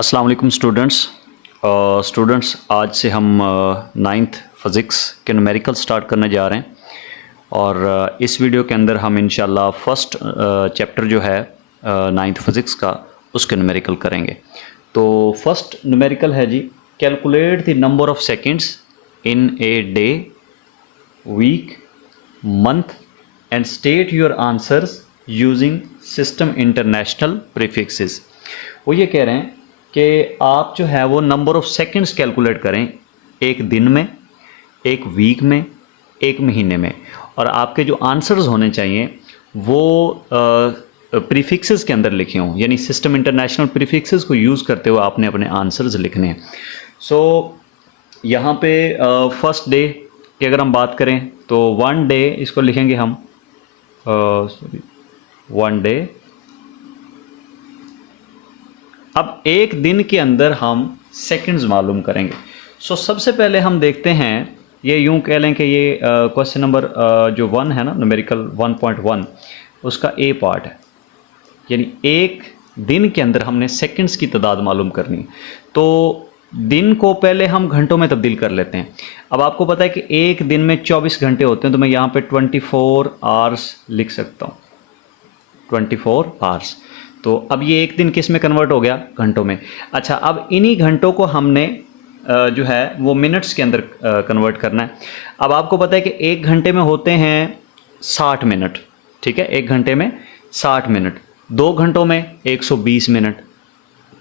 अस्सलाम वालेकुम स्टूडेंट्स आज से हम नाइन्थ फ़िज़िक्स के न्यूमेरिकल स्टार्ट करने जा रहे हैं और इस वीडियो के अंदर हम इंशाल्लाह फर्स्ट चैप्टर जो है नाइन्थ फ़िज़िक्स का उसके न्यूमेरिकल करेंगे। तो फर्स्ट न्यूमेरिकल है जी, calculate the number of seconds in a day, week, month and state your answers using system international prefixes. वो ये कह रहे हैं कि आप जो है वो नंबर ऑफ़ सेकंड्स कैलकुलेट करें एक दिन में, एक वीक में, एक महीने में, और आपके जो आंसर्स होने चाहिए वो प्रीफिक्सेस के अंदर लिखे हों, यानी सिस्टम इंटरनेशनल प्रीफिक्सेस को यूज़ करते हुए आपने अपने आंसर्स लिखने हैं। सो यहाँ पे फर्स्ट डे की अगर हम बात करें तो वन डे इसको लिखेंगे हम वन डे। अब एक दिन के अंदर हम सेकंड्स मालूम करेंगे। सो सबसे पहले हम देखते हैं, ये यूं कह लें कि ये क्वेश्चन नंबर जो 1 है ना, न्यूमेरिकल 1.1, उसका ए पार्ट है, यानी एक दिन के अंदर हमने सेकंड्स की तादाद मालूम करनी है। तो दिन को पहले हम घंटों में तब्दील कर लेते हैं। अब आपको पता है कि एक दिन में 24 घंटे होते हैं, तो मैं यहाँ पे 24 आवर्स लिख सकता हूँ, 24 आवर्स। तो अब ये एक दिन किस में कन्वर्ट हो गया? घंटों में। अच्छा, अब इन्हीं घंटों को हमने जो है वो मिनट्स के अंदर कन्वर्ट करना है। अब आपको पता है कि एक घंटे में होते हैं 60 मिनट, ठीक है, एक घंटे में 60 मिनट, 2 घंटों में 120 मिनट,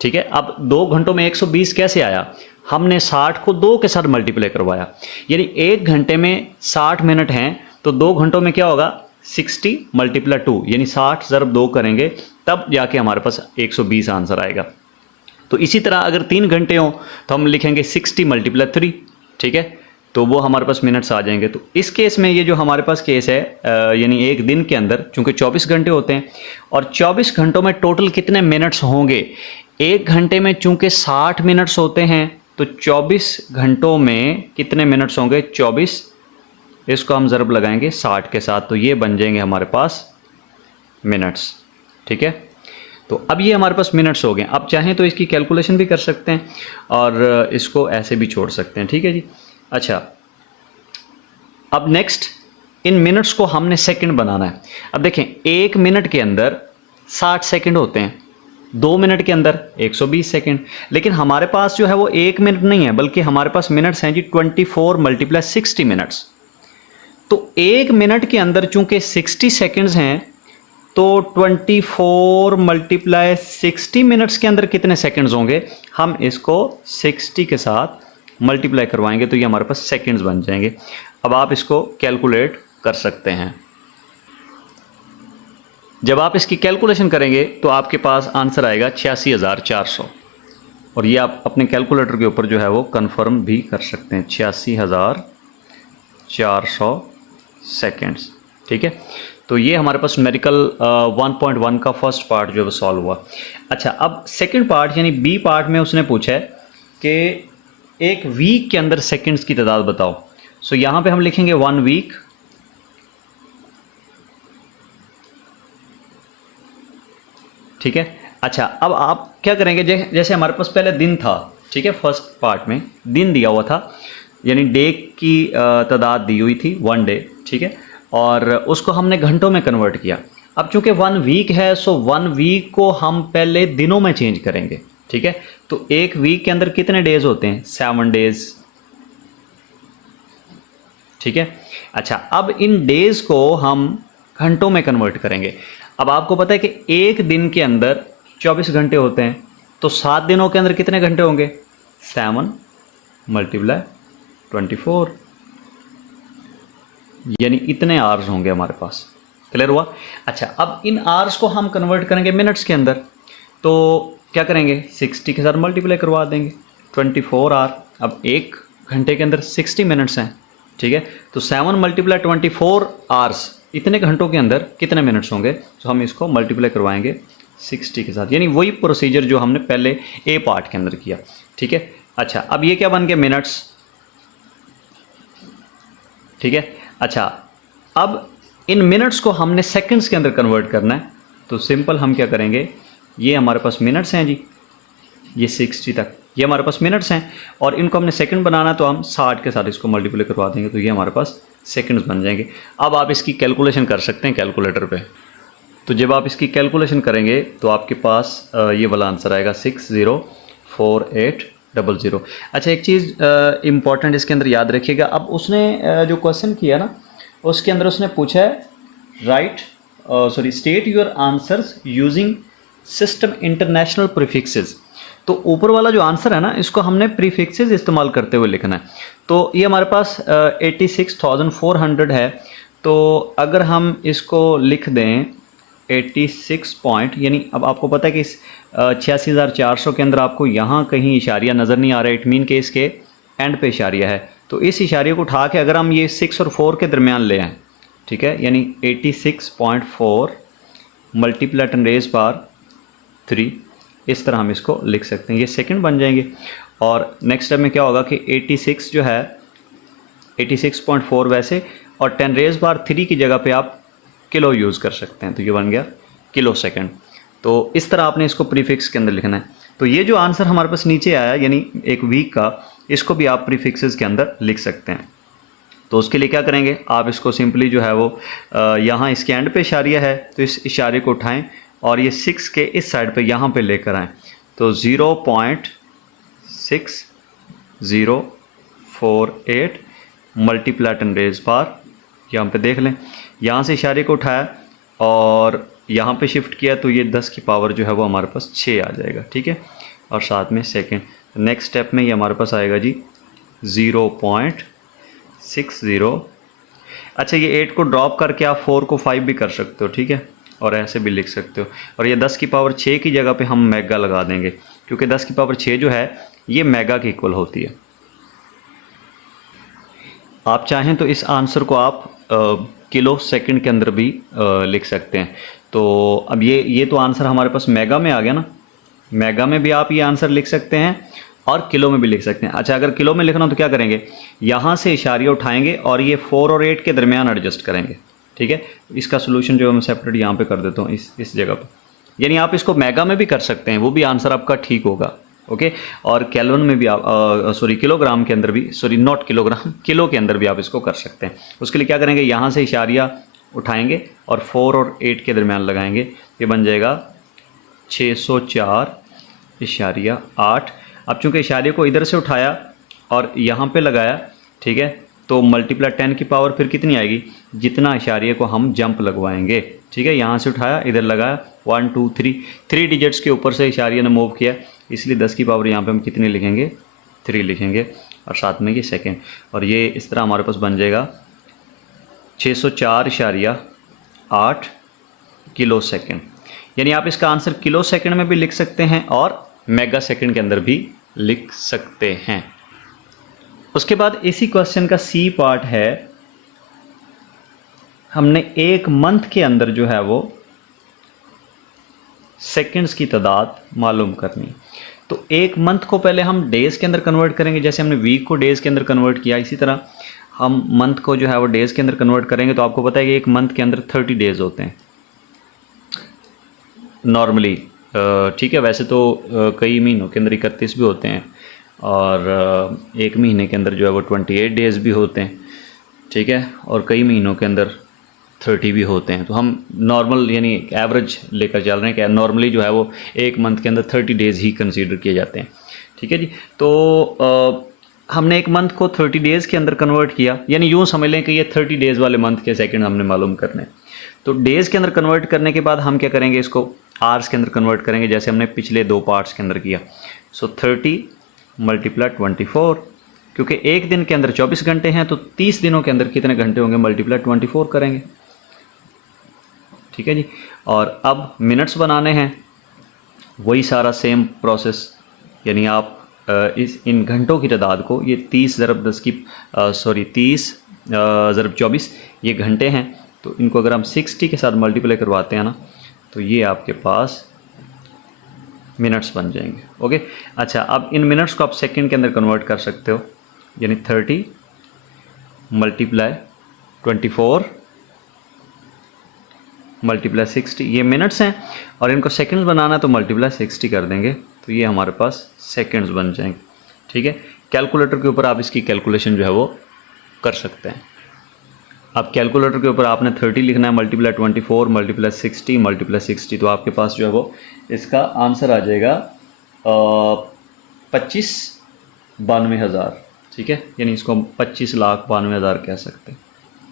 ठीक है। अब 2 घंटों में 120 कैसे आया? हमने 60 को 2 के साथ मल्टीप्लाई करवाया, यानी एक घंटे में 60 मिनट हैं तो 2 घंटों में क्या होगा? 60 × 2, यानी 60 × 2 करेंगे तब जाके हमारे पास 120 आंसर आएगा। तो इसी तरह अगर 3 घंटे हों तो हम लिखेंगे 60 × 3, ठीक है, तो वो हमारे पास मिनट्स आ जाएंगे। तो इस केस में ये जो हमारे पास केस है, यानी एक दिन के अंदर चूँकि 24 घंटे होते हैं और 24 घंटों में टोटल कितने मिनट्स होंगे? एक घंटे में चूँकि 60 मिनट्स होते हैं तो 24 घंटों में कितने मिनट्स होंगे? 24, इसको हम ज़रब लगाएंगे 60 के साथ, तो ये बन जाएंगे हमारे पास मिनट्स, ठीक है। तो अब ये हमारे पास मिनट्स हो गए। अब चाहें तो इसकी कैलकुलेशन भी कर सकते हैं और इसको ऐसे भी छोड़ सकते हैं, ठीक है जी। अच्छा, अब नेक्स्ट इन मिनट्स को हमने सेकंड बनाना है। अब देखें, एक मिनट के अंदर 60 सेकंड होते हैं, 2 मिनट के अंदर 120 सेकंड, लेकिन हमारे पास जो है वो 1 मिनट नहीं है, बल्कि हमारे पास मिनट्स हैं जी 24 × 60 मिनट्स। तो एक मिनट के अंदर चूंकि 60 सेकंड्स हैं तो 24 × 60 मिनट्स के अंदर कितने सेकंड्स होंगे? हम इसको 60 के साथ मल्टीप्लाई करवाएंगे तो ये हमारे पास सेकंड्स बन जाएंगे। अब आप इसको कैलकुलेट कर सकते हैं। जब आप इसकी कैलकुलेशन करेंगे तो आपके पास आंसर आएगा 86,400, और ये आप अपने कैलकुलेटर के ऊपर जो है वो कंफर्म भी कर सकते हैं, 86,400 सेकेंड्स, ठीक है। तो ये हमारे पास न्यूमेरिकल 1.1 का फर्स्ट पार्ट जो है सॉल्व हुआ। अच्छा, अब सेकंड पार्ट यानी बी पार्ट में उसने पूछा है कि एक वीक के अंदर सेकंड्स की तादाद बताओ। सो यहाँ पे हम लिखेंगे 1 वीक, ठीक है। अच्छा, अब आप क्या करेंगे? जैसे हमारे पास पहले दिन था, ठीक है, फर्स्ट पार्ट में दिन दिया हुआ था, यानी डे की तादाद दी हुई थी 1 डे, ठीक है, और उसको हमने घंटों में कन्वर्ट किया। अब चूंकि 1 वीक है, सो 1 वीक को हम पहले दिनों में चेंज करेंगे, ठीक है। तो एक वीक के अंदर कितने डेज होते हैं? 7 डेज, ठीक है। अच्छा, अब इन डेज को हम घंटों में कन्वर्ट करेंगे। अब आपको पता है कि एक दिन के अंदर 24 घंटे होते हैं, तो 7 दिनों के अंदर कितने घंटे होंगे? 7 × 24, यानी इतने आवर्स होंगे हमारे पास। क्लियर हुआ? अच्छा, अब इन आवर्स को हम कन्वर्ट करेंगे मिनट्स के अंदर, तो क्या करेंगे? 60 के साथ मल्टीप्लाई करवा देंगे, 24 आवर। अब एक घंटे के अंदर 60 मिनट्स हैं, ठीक है, तो 7 × 24 आवर्स, इतने घंटों के अंदर कितने मिनट्स होंगे? तो हम इसको मल्टीप्लाई करवाएंगे 60 के साथ, यानी वही प्रोसीजर जो हमने पहले ए पार्ट के अंदर किया, ठीक है। अच्छा, अब ये क्या बन गए? मिनट्स, ठीक है। अच्छा, अब इन मिनट्स को हमने सेकंड्स के अंदर कन्वर्ट करना है, तो सिंपल हम क्या करेंगे? ये हमारे पास मिनट्स हैं जी, ये 60 तक, ये हमारे पास मिनट्स हैं। और इनको हमने सेकंड बनाना तो हम 60 के साथ इसको मल्टीप्लाई करवा देंगे, तो ये हमारे पास सेकंड्स बन जाएंगे। अब आप इसकी कैलकुलेशन कर सकते हैं कैलकुलेटर पे। तो जब आप इसकी कैलकुलेशन करेंगे तो आपके पास ये वाला आंसर आएगा 604800। अच्छा, एक चीज़ इम्पॉर्टेंट इसके अंदर याद रखिएगा। अब उसने जो क्वेश्चन किया ना, उसके अंदर उसने पूछा है state your answers using system international prefixes. तो ऊपर वाला जो आंसर है ना, इसको हमने प्रीफिक्सेस इस्तेमाल करते हुए लिखना है। तो ये हमारे पास 86,400 है। तो अगर हम इसको लिख दें 86 पॉइंट, यानी अब आपको पता है कि इस 86,400 के अंदर आपको यहाँ कहीं इशारिया नज़र नहीं आ रहा है, इट मीन के इसके एंड पे इशारिया है। तो इस इशारे को उठा के अगर हम ये 6 और 4 के दरमियान ले आएँ, ठीक है, यानी 86.4 मल्टीप्लाई 10⁻3, इस तरह हम इसको लिख सकते हैं, ये सेकंड बन जाएंगे। और नेक्स्ट स्टेप में क्या होगा कि 86 जो है 86.4 वैसे, और 10⁻3 की जगह पे आप किलो यूज़ कर सकते हैं, तो ये बन गया किलो सेकंड। तो इस तरह आपने इसको प्रीफिक्स के अंदर लिखना है। तो ये जो आंसर हमारे पास नीचे आया, यानी एक वीक का, इसको भी आप प्रीफिक्सेस के अंदर लिख सकते हैं। तो उसके लिए क्या करेंगे, आप इसको सिंपली जो है वो यहाँ इसके एंड पे इशारिया है, तो इस इशारे को उठाएं और ये 6 के इस साइड पे यहाँ पे लेकर आएँ। तो 0.6048 मल्टीप्लाई 10⁻, यहाँ पे देख लें, यहाँ से इशारे को उठाया और यहाँ पे शिफ्ट किया, तो ये 10 की पावर जो है वो हमारे पास 6 आ जाएगा, ठीक है, और साथ में सेकंड। नेक्स्ट स्टेप में ये हमारे पास आएगा जी 0.60। अच्छा, ये 8 को ड्रॉप करके आप 4 को 5 भी कर सकते हो, ठीक है, और ऐसे भी लिख सकते हो। और ये 10 की पावर 6 की जगह पे हम मेगा लगा देंगे, क्योंकि 10 की पावर 6 जो है ये मेगा के इक्वल होती है। आप चाहें तो इस आंसर को आप किलो सेकंड के अंदर भी लिख सकते हैं। तो अब ये तो आंसर हमारे पास मेगा में आ गया ना, मेगा में भी आप ये आंसर लिख सकते हैं और किलो में भी लिख सकते हैं। अच्छा, अगर किलो में लिखना तो क्या करेंगे, यहाँ से इशारिया उठाएंगे और ये 4 और 8 के दरमियान एडजस्ट करेंगे, ठीक है। इसका सोल्यूशन जो मैं सेपरेट यहाँ पे कर देता हूँ इस जगह पर, यानी आप इसको मेगा में भी कर सकते हैं, वो भी आंसर आपका ठीक होगा, ओके। और केल्विन में भी आप किलोग्राम के अंदर भी, नॉट किलोग्राम, किलो के अंदर भी आप इसको कर सकते हैं। उसके लिए क्या करेंगे, यहाँ से इशारिया उठाएंगे और 4 और 8 के दरमियान लगाएंगे, ये बन जाएगा 604.8। अब चूँकि इशारे को इधर से उठाया और यहाँ पे लगाया, ठीक है, तो मल्टीप्लाई 10 की पावर फिर कितनी आएगी, जितना इशारे को हम जंप लगवाएंगे, ठीक है। यहाँ से उठाया, इधर लगाया, 1 2 3 डिजिट्स के ऊपर से इशारे ने मूव किया, इसलिए 10 की पावर यहाँ पे हम कितनी लिखेंगे, 3 लिखेंगे, और साथ में ये सेकेंड। और ये इस तरह हमारे पास बन जाएगा 604.8 किलो सेकेंड। यानी आप इसका आंसर किलो सेकेंड में भी लिख सकते हैं और मेगा सेकेंड के अंदर भी लिख सकते हैं। उसके बाद इसी क्वेश्चन का सी पार्ट है, हमने एक मंथ के अंदर जो है वो सेकंड्स की तादाद मालूम करनी। तो एक मंथ को पहले हम डेज़ के अंदर कन्वर्ट करेंगे, जैसे हमने वीक को डेज़ के अंदर कन्वर्ट किया, इसी तरह हम मंथ को जो है वो डेज़ के अंदर कन्वर्ट करेंगे। तो आपको पता है कि एक मंथ के अंदर 30 डेज़ होते हैं नॉर्मली, ठीक है। वैसे तो कई महीनों के अंदर 31 भी होते हैं, और एक महीने के अंदर जो है वो 28 डेज़ भी होते हैं, ठीक है, और कई महीनों के अंदर 30 भी होते हैं। तो हम नॉर्मल यानी एवरेज लेकर चल रहे हैं कि नॉर्मली जो है वो एक मंथ के अंदर 30 डेज़ ही कंसीडर किए जाते हैं, ठीक है जी। तो हमने एक मंथ को 30 डेज़ के अंदर कन्वर्ट किया, यानी यूँ समझ लें कि ये 30 डेज़ वाले मंथ के सेकंड हमने मालूम करने हैं। तो डेज़ के अंदर कन्वर्ट करने के बाद हम क्या करेंगे, इसको आवर्स के अंदर कन्वर्ट करेंगे, जैसे हमने पिछले 2 पार्ट्स के अंदर किया। सो 30 मल्टीप्लाई 24, क्योंकि एक दिन के अंदर 24 घंटे हैं, तो 30 दिनों के अंदर कितने घंटे होंगे, मल्टीप्लाई 24 करेंगे, ठीक है जी। और अब मिनट्स बनाने हैं, वही सारा सेम प्रोसेस, यानी आप इन घंटों की तादाद को, ये 30 ज़रब 10 की 30 ज़रब 24 ये घंटे हैं, तो इनको अगर हम 60 के साथ मल्टीप्लाई करवाते हैं ना, तो ये आपके पास मिनट्स बन जाएंगे, ओके। अच्छा, अब इन मिनट्स को आप सेकंड के अंदर कन्वर्ट कर सकते हो, यानी 30 मल्टीप्लाई 24 मल्टीप्लाई 60 ये मिनट्स हैं, और इनको सेकंड्स बनाना तो मल्टीप्लाई 60 कर देंगे, तो ये हमारे पास सेकंड्स बन जाएंगे। ठीक है, कैलकुलेटर के ऊपर आप इसकी कैलकुलेशन जो है वो कर सकते हैं। अब कैलकुलेटर के ऊपर आपने 30 लिखना है, मल्टीप्लाई 24 मल्टीप्लाई 60 मल्टीप्लाई 60, तो आपके पास जो है वो इसका आंसर आ जाएगा 25,92,000। ठीक है, यानी इसको हम 25,92,000 कह सकते हैं,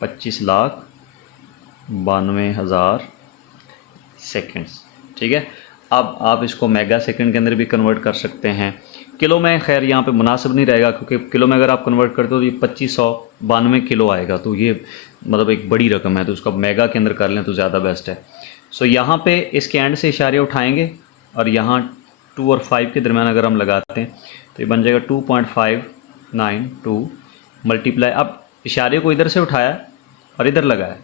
25,92,000 सेकेंड्स। ठीक है, अब आप इसको मेगा सेकंड के अंदर भी कन्वर्ट कर सकते हैं। किलो में खैर यहाँ पे मुनासिब नहीं रहेगा, क्योंकि किलो में अगर आप कन्वर्ट करते हो तो ये 2592 किलो आएगा, तो ये मतलब एक बड़ी रकम है, तो उसको मेगा के अंदर कर लें तो ज़्यादा बेस्ट है। सो यहाँ पे इसके एंड से इशारे उठाएंगे और यहाँ 2 और 5 के दरम्यान अगर हम लगाते हैं तो ये बन जाएगा 2.592 मल्टीप्लाई। अब इशारे को इधर से उठाया और इधर लगाया।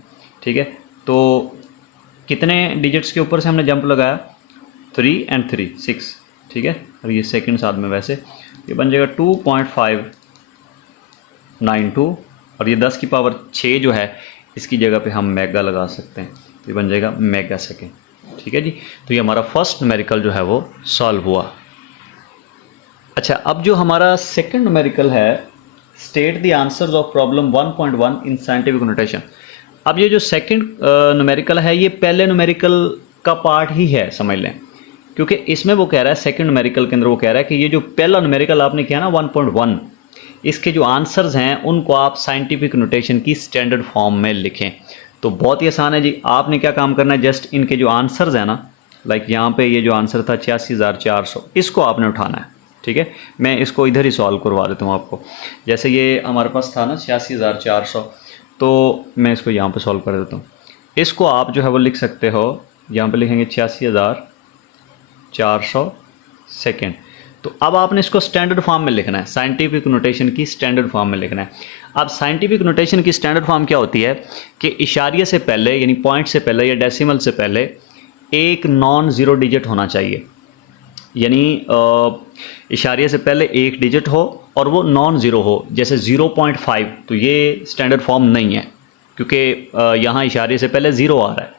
ठीक है, तो कितने डिजिट्स के ऊपर से हमने जंप लगाया, 3 और 3 6। ठीक है, और ये सेकंड साथ में, वैसे ये बन जाएगा 2.592 और ये 10 की पावर 6 जो है इसकी जगह पे हम मेगा लगा सकते हैं, तो ये बन जाएगा मेगा सेकेंड। ठीक है जी, तो ये हमारा फर्स्ट न्यूमेरिकल जो है वो सॉल्व हुआ। अच्छा, अब जो हमारा सेकंड न्यूमेरिकल है, state the answers of problem 1.1 in scientific notation. अब ये जो सेकंड न्यूमेरिकल है ये पहले न्यूमेरिकल का पार्ट ही है, समझ लें, क्योंकि इसमें वो कह रहा है, सेकंड न्यूमेरिकल के अंदर वो कह रहा है कि ये जो पहला न्यूमेरिकल आपने किया ना 1.1, इसके जो आंसर्स हैं उनको आप साइंटिफिक नोटेशन की स्टैंडर्ड फॉर्म में लिखें। तो बहुत ही आसान है जी, आपने क्या काम करना है, जस्ट इनके जो आंसर्स हैं ना, लाइक यहाँ पे ये जो आंसर था 86,400, इसको आपने उठाना है। ठीक है, मैं इसको इधर ही सॉल्व करवा देता हूँ आपको। जैसे ये हमारे पास था ना 86,400, तो मैं इसको यहाँ पे सॉल्व कर देता हूँ। इसको आप जो है वो लिख सकते हो, यहाँ पे लिखेंगे 86,400 सेकेंड। तो अब आपने इसको स्टैंडर्ड फॉर्म में लिखना है, साइंटिफिक नोटेशन की स्टैंडर्ड फॉर्म में लिखना है। अब साइंटिफिक नोटेशन की स्टैंडर्ड फॉर्म क्या होती है कि इशारिये से पहले, यानी पॉइंट से पहले या डेसिमल से पहले एक नॉन ज़ीरो डिजिट होना चाहिए, यानी इशारिये से पहले एक डिजिट हो और वो नॉन ज़ीरो हो, जैसे 0.5, तो ये स्टैंडर्ड फॉर्म नहीं है, क्योंकि यहाँ इशारे से पहले ज़ीरो आ रहा है।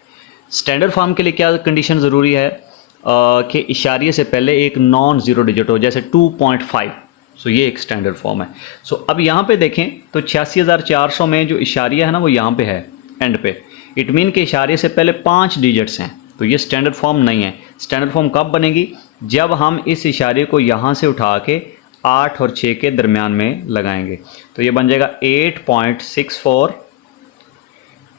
स्टैंडर्ड फॉर्म के लिए क्या कंडीशन ज़रूरी है कि इशारे से पहले एक नॉन ज़ीरो डिजिट हो, जैसे 2.5, सो ये एक स्टैंडर्ड फॉर्म है। सो अब यहाँ पे देखें तो 86,400 में जो इशारिया है ना वो यहाँ पे है एंड पे, इट मीन के इशारे से पहले 5 डिजिट्स हैं, तो ये स्टैंडर्ड फॉर्म नहीं है। स्टैंडर्ड फॉर्म कब बनेगी, जब हम इस इशारे को यहाँ से उठा के 8 और 6 के दरमियान में लगाएंगे, तो ये बन जाएगा 8.64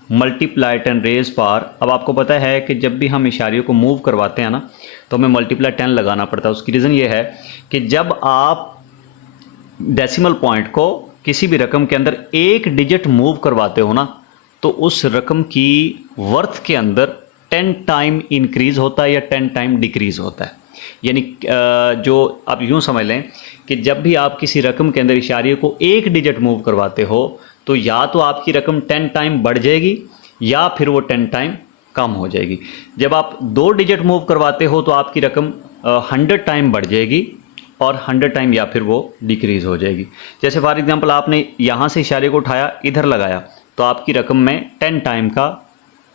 मल्टीप्लाई 10 रेज पावर। अब आपको पता है कि जब भी हम इशारियों को मूव करवाते हैं ना तो हमें मल्टीप्लाई 10 लगाना पड़ता है। उसकी रीज़न ये है कि जब आप डेसिमल पॉइंट को किसी भी रकम के अंदर एक डिजिट मूव करवाते हो ना, तो उस रकम की वर्थ के अंदर 10 टाइम इंक्रीज़ होता है या 10 टाइम डिक्रीज़ होता है। यानी जो आप यूँ समझ लें कि जब भी आप किसी रकम के अंदर इशारे को एक डिजिट मूव करवाते हो तो या तो आपकी रकम 10 टाइम बढ़ जाएगी या फिर वो 10 टाइम कम हो जाएगी। जब आप 2 डिजिट मूव करवाते हो तो आपकी रकम 100 टाइम बढ़ जाएगी और 100 टाइम या फिर वो डिक्रीज़ हो जाएगी। जैसे फॉर एग्जांपल आपने यहाँ से इशारे को उठाया इधर लगाया तो आपकी रकम में 10 टाइम का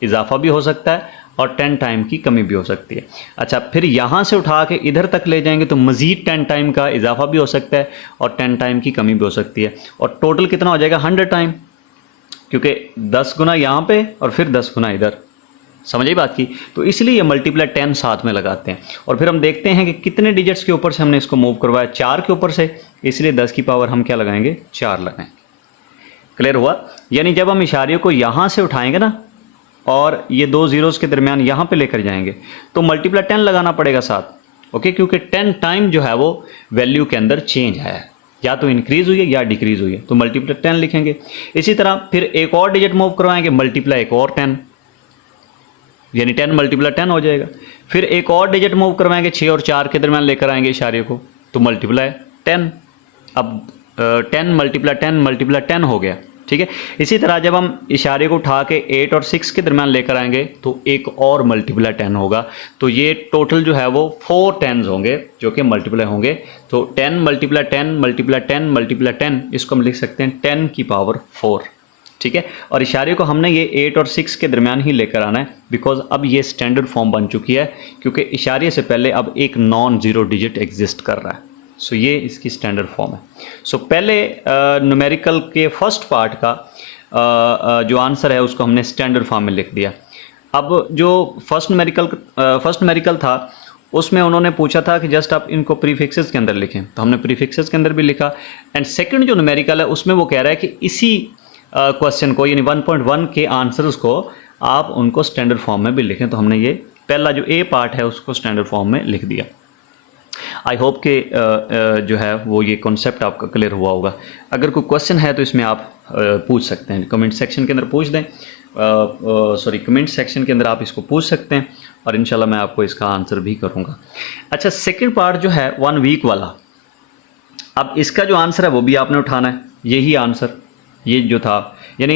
इजाफा भी हो सकता है और 10 टाइम की कमी भी हो सकती है। अच्छा, फिर यहाँ से उठा के इधर तक ले जाएंगे तो मज़ीद 10 टाइम का इजाफा भी हो सकता है और 10 टाइम की कमी भी हो सकती है, और टोटल कितना हो जाएगा 100 टाइम, क्योंकि 10 गुना यहाँ पे और फिर 10 गुना इधर। समझिए बात की। तो इसलिए ये मल्टीप्लाई 10 साथ में लगाते हैं और फिर हम देखते हैं कि कितने डिजिट्स के ऊपर से हमने इसको मूव करवाया, 4 के ऊपर से, इसलिए 10 की पावर हम क्या लगाएंगे, 4 लगाएंगे। क्लियर हुआ। यानी जब हम इशारे को यहाँ से उठाएंगे ना और ये 2 ज़ीरोज़ के दरमियान यहाँ पे लेकर जाएंगे तो मल्टीप्लाई 10 लगाना पड़ेगा साथ। ओके, क्योंकि 10 टाइम जो है वो वैल्यू के अंदर चेंज आया है, या तो इंक्रीज़ हुई है या डिक्रीज़ हुई है, तो मल्टीप्लाई 10 लिखेंगे। इसी तरह फिर एक और डिजिट मूव करवाएंगे, मल्टीप्लाई एक और 10, यानी 10 मल्टीप्लाई 10 हो जाएगा। फिर एक और डिजिट मूव करवाएंगे 6 और 4 के दरमियान लेकर आएंगे इशारे को, तो मल्टीप्लाई 10। अब 10 मल्टीप्लाई 10 हो गया। ठीक है। इसी तरह जब हम इशारे को उठा के 8 और 6 के दरमियान लेकर आएंगे तो एक और मल्टीप्लाई 10 होगा, तो ये टोटल जो है वो 4 10s होंगे जो कि मल्टीप्लाई होंगे। तो 10 मल्टीप्लाई 10 मल्टीप्लाई 10 मल्टीप्लाई 10, इसको हम लिख सकते हैं 10 की पावर 4। ठीक है। और इशारे को हमने ये 8 और 6 के दरमियान ही लेकर आना है, बिकॉज अब ये स्टैंडर्ड फॉर्म बन चुकी है, क्योंकि इशारे से पहले अब एक नॉन ज़ीरो डिजिट एग्जिस्ट कर रहा है। सो ये इसकी स्टैंडर्ड फॉर्म है। सो पहले न्यूमेरिकल के फर्स्ट पार्ट का जो आंसर है उसको हमने स्टैंडर्ड फॉर्म में लिख दिया। अब जो फर्स्ट न्यूमेरिकल था उसमें उन्होंने पूछा था कि जस्ट आप इनको प्रीफिक्सेस के अंदर लिखें, तो हमने प्रीफिक्सेस के अंदर भी लिखा। एंड सेकंड जो न्यूमेरिकल है उसमें वो कह रहा है कि इसी क्वेश्चन को यानी 1.1 के आंसर्स को आप उनको स्टैंडर्ड फॉर्म में भी लिखें, तो हमने ये पहला जो ए पार्ट है उसको स्टैंडर्ड फॉर्म में लिख दिया। आई होप कि जो है वो ये कॉन्सेप्ट आपका क्लियर हुआ होगा। अगर कोई क्वेश्चन है तो इसमें आप पूछ सकते हैं, कमेंट सेक्शन के अंदर पूछ दें, कमेंट सेक्शन के अंदर आप इसको पूछ सकते हैं और इंशाल्लाह मैं आपको इसका आंसर भी करूँगा। अच्छा, सेकंड पार्ट जो है 1 वीक वाला, अब इसका जो आंसर है वो भी आपने उठाना है, यही आंसर ये जो था। यानी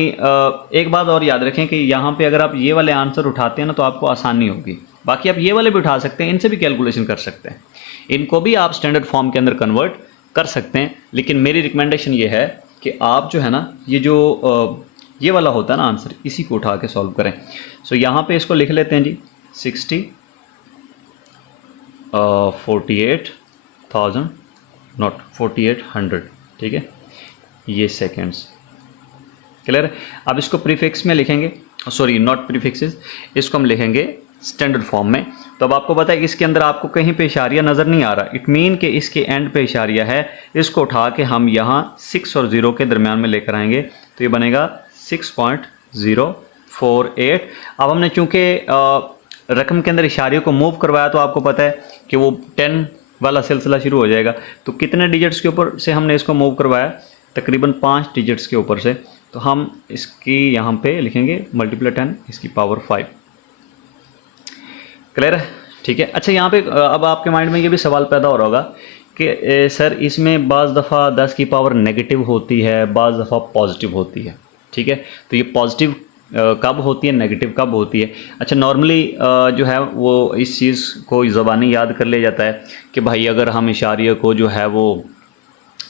एक बात और याद रखें कि यहाँ पे अगर आप ये वाले आंसर उठाते हैं ना तो आपको आसानी होगी, बाकी आप ये वाले भी उठा सकते हैं, इनसे भी कैलकुलेशन कर सकते हैं, इनको भी आप स्टैंडर्ड फॉर्म के अंदर कन्वर्ट कर सकते हैं। लेकिन मेरी रिकमेंडेशन ये है कि आप जो है ना ये जो ये वाला होता है ना आंसर, इसी को उठा के सॉल्व करें। सो यहाँ पे इसको लिख लेते हैं जी 48,000 नॉट 4800, ठीक है, ये सेकेंड्स क्लियर है। अब इसको प्रीफिक्स में लिखेंगे, सॉरी नॉट प्रीफिक्सेस, इसको हम लिखेंगे स्टैंडर्ड फॉर्म में। तो अब आपको पता है कि इसके अंदर आपको कहीं पे इशारिया नज़र नहीं आ रहा, इट मीन कि इसके एंड पे इशारिया है, इसको उठा के हम यहाँ 6 और 0 के दरमियान में लेकर आएंगे तो ये बनेगा 6.048। अब हमने चूँकि रकम के अंदर इशारियों को मूव करवाया तो आपको पता है कि वो 10 वाला सिलसिला शुरू हो जाएगा। तो कितने डिजिट्स के ऊपर से हमने इसको मूव करवाया, तकरीबन 5 डिजिट्स के ऊपर से, तो हम इसकी यहाँ पे लिखेंगे मल्टीप्लाई 10 इसकी पावर 5। क्लियर है, ठीक है। अच्छा, यहाँ पे अब आपके माइंड में ये भी सवाल पैदा हो रहा होगा कि सर इसमें बाज़ दफ़ा 10 की पावर नेगेटिव होती है, बाज़ दफ़ा पॉजिटिव होती है, ठीक है। तो ये पॉजिटिव कब होती है, नेगेटिव कब होती है? अच्छा, नॉर्मली जो है वो इस चीज़ को ज़बानी याद कर लिया जाता है कि भाई अगर हम इशारिया को जो है वो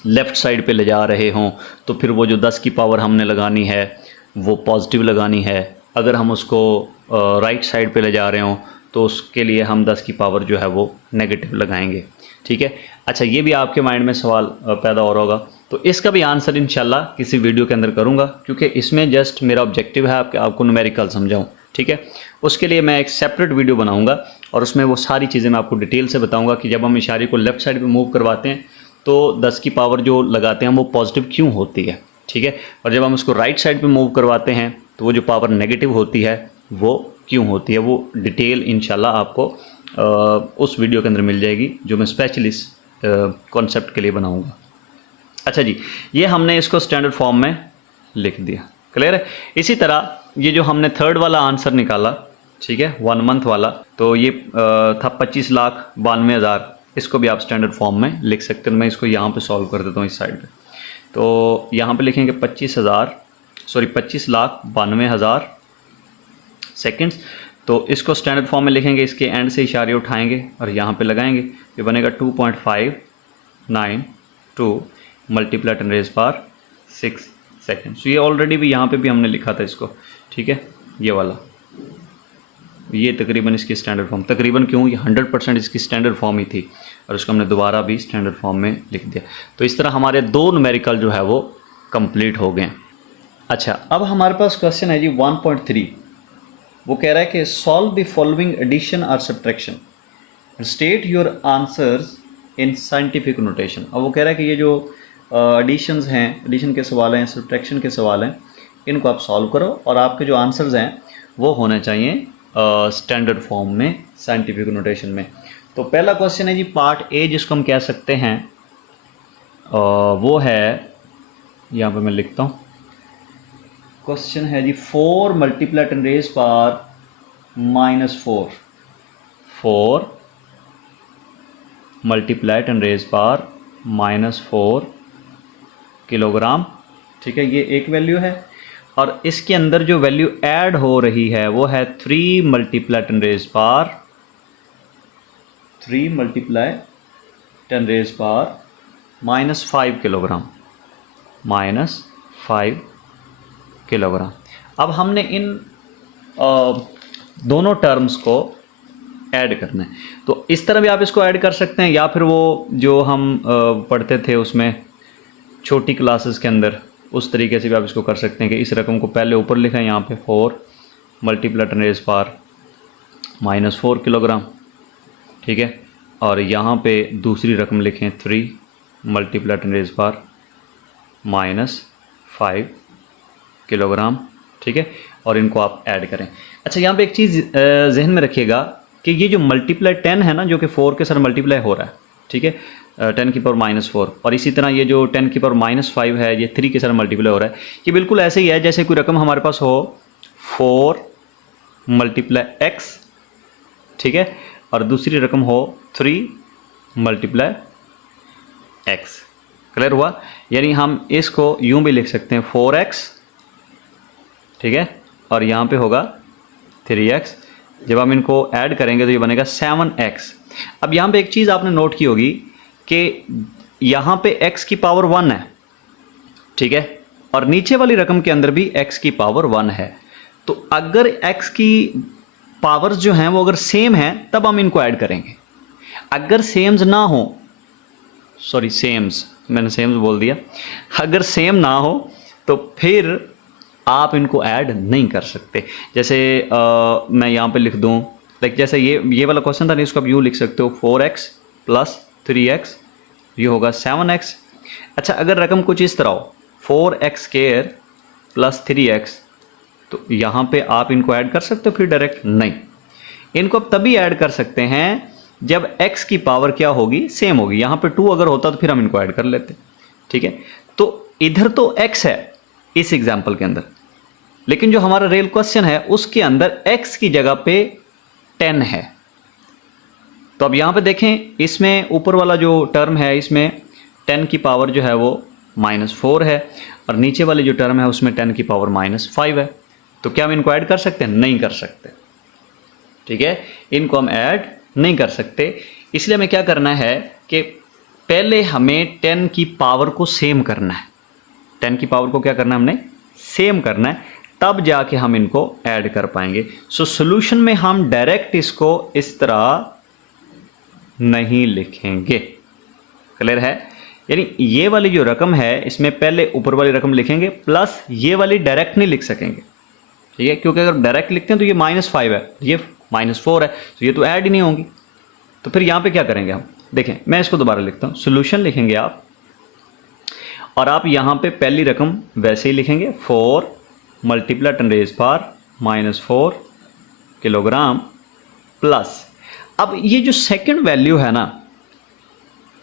लेफ़्ट साइड पे ले जा रहे हों तो फिर वो जो 10 की पावर हमने लगानी है वो पॉजिटिव लगानी है, अगर हम उसको राइट साइड पे ले जा रहे हों तो उसके लिए हम 10 की पावर जो है वो नेगेटिव लगाएंगे, ठीक है। अच्छा, ये भी आपके माइंड में सवाल पैदा हो रहा होगा, तो इसका भी आंसर इंशाल्लाह किसी वीडियो के अंदर करूँगा, क्योंकि इसमें जस्ट मेरा ऑब्जेक्टिव है आपको न्यूमेरिकल समझाऊँ, ठीक है। उसके लिए मैं एक सेपरेट वीडियो बनाऊँगा और उसमें वो सारी चीज़ें मैं आपको डिटेल से बताऊँगा कि जब हम इशारे को लेफ़्ट साइड पर मूव करवाते हैं तो 10 की पावर जो लगाते हैं वो पॉजिटिव क्यों होती है, ठीक है। और जब हम उसको राइट साइड पे मूव करवाते हैं तो वो जो पावर नेगेटिव होती है वो क्यों होती है, वो डिटेल इंशाल्लाह आपको उस वीडियो के अंदर मिल जाएगी जो मैं स्पेशली इस कॉन्सेप्ट के लिए बनाऊंगा। अच्छा जी, ये हमने इसको स्टैंडर्ड फॉर्म में लिख दिया, क्लियर है। इसी तरह ये जो हमने थर्ड वाला आंसर निकाला, ठीक है, 1 मंथ वाला, तो ये था 25,92,000, इसको भी आप स्टैंडर्ड फॉर्म में लिख सकते हैं। मैं इसको यहाँ पे सॉल्व कर देता हूँ इस साइड पे, तो यहाँ पे लिखेंगे 25,92,000 सेकेंड्स। तो इसको स्टैंडर्ड फॉर्म में लिखेंगे, इसके एंड से इशारे उठाएंगे और यहाँ पे लगाएंगे, ये बनेगा 2.592 मल्टीप्लाई 10⁻⁶ सेकेंड। तो ये ऑलरेडी भी यहाँ पे भी हमने लिखा था इसको, ठीक है, ये वाला, ये तकरीबन इसकी स्टैंडर्ड फॉर्म, तकरीबन क्यों, ये 100% इसकी स्टैंडर्ड फॉर्म ही थी और उसको हमने दोबारा भी स्टैंडर्ड फॉर्म में लिख दिया। तो इस तरह हमारे 2 न्यूमेरिकल जो है वो कंप्लीट हो गए। अच्छा, अब हमारे पास क्वेश्चन है जी 1.3, वो कह रहा है कि सॉल्व द फॉलोइंग एडिशन और subtraction, state your answers in scientific notation. अब वो कह रहा है कि ये जो एडिशंस हैं, एडिशन के सवाल हैं, सब्ट्रैक्शन के सवाल हैं, इनको आप सॉल्व करो और आपके जो आंसर्स हैं वो होने चाहिए स्टैंडर्ड फॉर्म में, साइंटिफिक नोटेशन में। तो पहला क्वेश्चन है जी पार्ट ए, जिसको हम कह सकते हैं वो है, यहाँ पे मैं लिखता हूँ, क्वेश्चन है जी 4 मल्टीप्लाई 10⁻⁻⁴, 4 मल्टीप्लाई 10⁻⁻⁴ किलोग्राम, ठीक है, ये एक वैल्यू है। और इसके अंदर जो वैल्यू ऐड हो रही है वो है 3 मल्टीप्लाई 10⁻⁻⁵ किलोग्राम, -5 किलोग्राम। अब हमने इन दोनों टर्म्स को ऐड करना है, तो इस तरह भी आप इसको ऐड कर सकते हैं, या फिर वो जो हम पढ़ते थे उसमें छोटी क्लासेस के अंदर, उस तरीके से भी आप इसको कर सकते हैं कि इस रकम को पहले ऊपर लिखें यहाँ पे 4 मल्टीप्लाई 10⁻⁻⁴ किलोग्राम, ठीक है, और यहाँ पे दूसरी रकम लिखें 3 मल्टीप्लाई 10⁻⁻5 किलोग्राम, ठीक है, और इनको आप ऐड करें। अच्छा, यहाँ पे एक चीज़ जहन में रखिएगा कि ये जो मल्टीप्लाई 10 है ना, जो कि 4 के साथ मल्टीप्लाई हो रहा है, ठीक है, 10⁻⁻⁴, और इसी तरह ये जो 10⁻⁻5 है ये 3 के साथ मल्टीप्लाई हो रहा है। ये बिल्कुल ऐसे ही है जैसे कोई रकम हमारे पास हो 4 मल्टीप्लाई x, ठीक है, और दूसरी रकम हो 3 मल्टीप्लाई x। क्लियर हुआ? यानी हम इसको यूं भी लिख सकते हैं 4x, ठीक है, और यहाँ पे होगा 3x। जब हम इनको ऐड करेंगे तो ये बनेगा 7x। अब यहाँ पे एक चीज़ आपने नोट की होगी कि यहाँ पे x की पावर 1 है, ठीक है, और नीचे वाली रकम के अंदर भी x की पावर 1 है। तो अगर x की पावर्स जो हैं वो अगर सेम हैं तब हम इनको ऐड करेंगे। अगर सेम्स ना हो, सॉरी सेम्स, मैंने सेम्स बोल दिया, अगर सेम ना हो तो फिर आप इनको ऐड नहीं कर सकते। जैसे मैं यहाँ पे लिख दूँ, लाइक जैसे ये वाला क्वेश्चन था, नहीं, इसको आप यूँ लिख सकते हो 4x प्लस 3x, ये होगा 7x। अच्छा, अगर रकम कुछ इस तरह हो 4x² प्लस 3x, तो यहाँ पे आप इनको ऐड कर सकते हो फिर डायरेक्ट? नहीं, इनको आप तभी ऐड कर सकते हैं जब x की पावर क्या होगी, सेम होगी। यहाँ पे 2 अगर होता तो फिर हम इनको ऐड कर लेते, ठीक है। तो इधर तो x है इस एग्जाम्पल के अंदर, लेकिन जो हमारा रियल क्वेश्चन है उसके अंदर x की जगह पे 10 है। तो अब यहाँ पे देखें, इसमें ऊपर वाला जो टर्म है इसमें 10 की पावर जो है वो -4 है, और नीचे वाली जो टर्म है उसमें 10 की पावर -5 है। तो क्या हम इनको ऐड कर सकते हैं? नहीं कर सकते, ठीक है, इनको हम ऐड नहीं कर सकते। इसलिए हमें क्या करना है कि पहले हमें 10 की पावर को सेम करना है। 10 की पावर को क्या करना है? हमने सेम करना है, तब जाके हम इनको ऐड कर पाएंगे। सो सॉल्यूशन में हम डायरेक्ट इसको इस तरह नहीं लिखेंगे। क्लियर है? यानी ये वाली जो रकम है इसमें पहले ऊपर वाली रकम लिखेंगे, प्लस ये वाली डायरेक्ट नहीं लिख सकेंगे, ठीक है, क्योंकि अगर डायरेक्ट लिखते हैं तो ये -5 है, ये -4 है, तो ये तो ऐड ही नहीं होंगी। तो फिर यहाँ पे क्या करेंगे हम? देखें, मैं इसको दोबारा लिखता हूँ। सॉल्यूशन लिखेंगे आप, और आप यहाँ पे पहली रकम वैसे ही लिखेंगे 4 मल्टीप्लाई 10⁻⁻⁴ किलोग्राम, प्लस अब ये जो सेकंड वैल्यू है ना,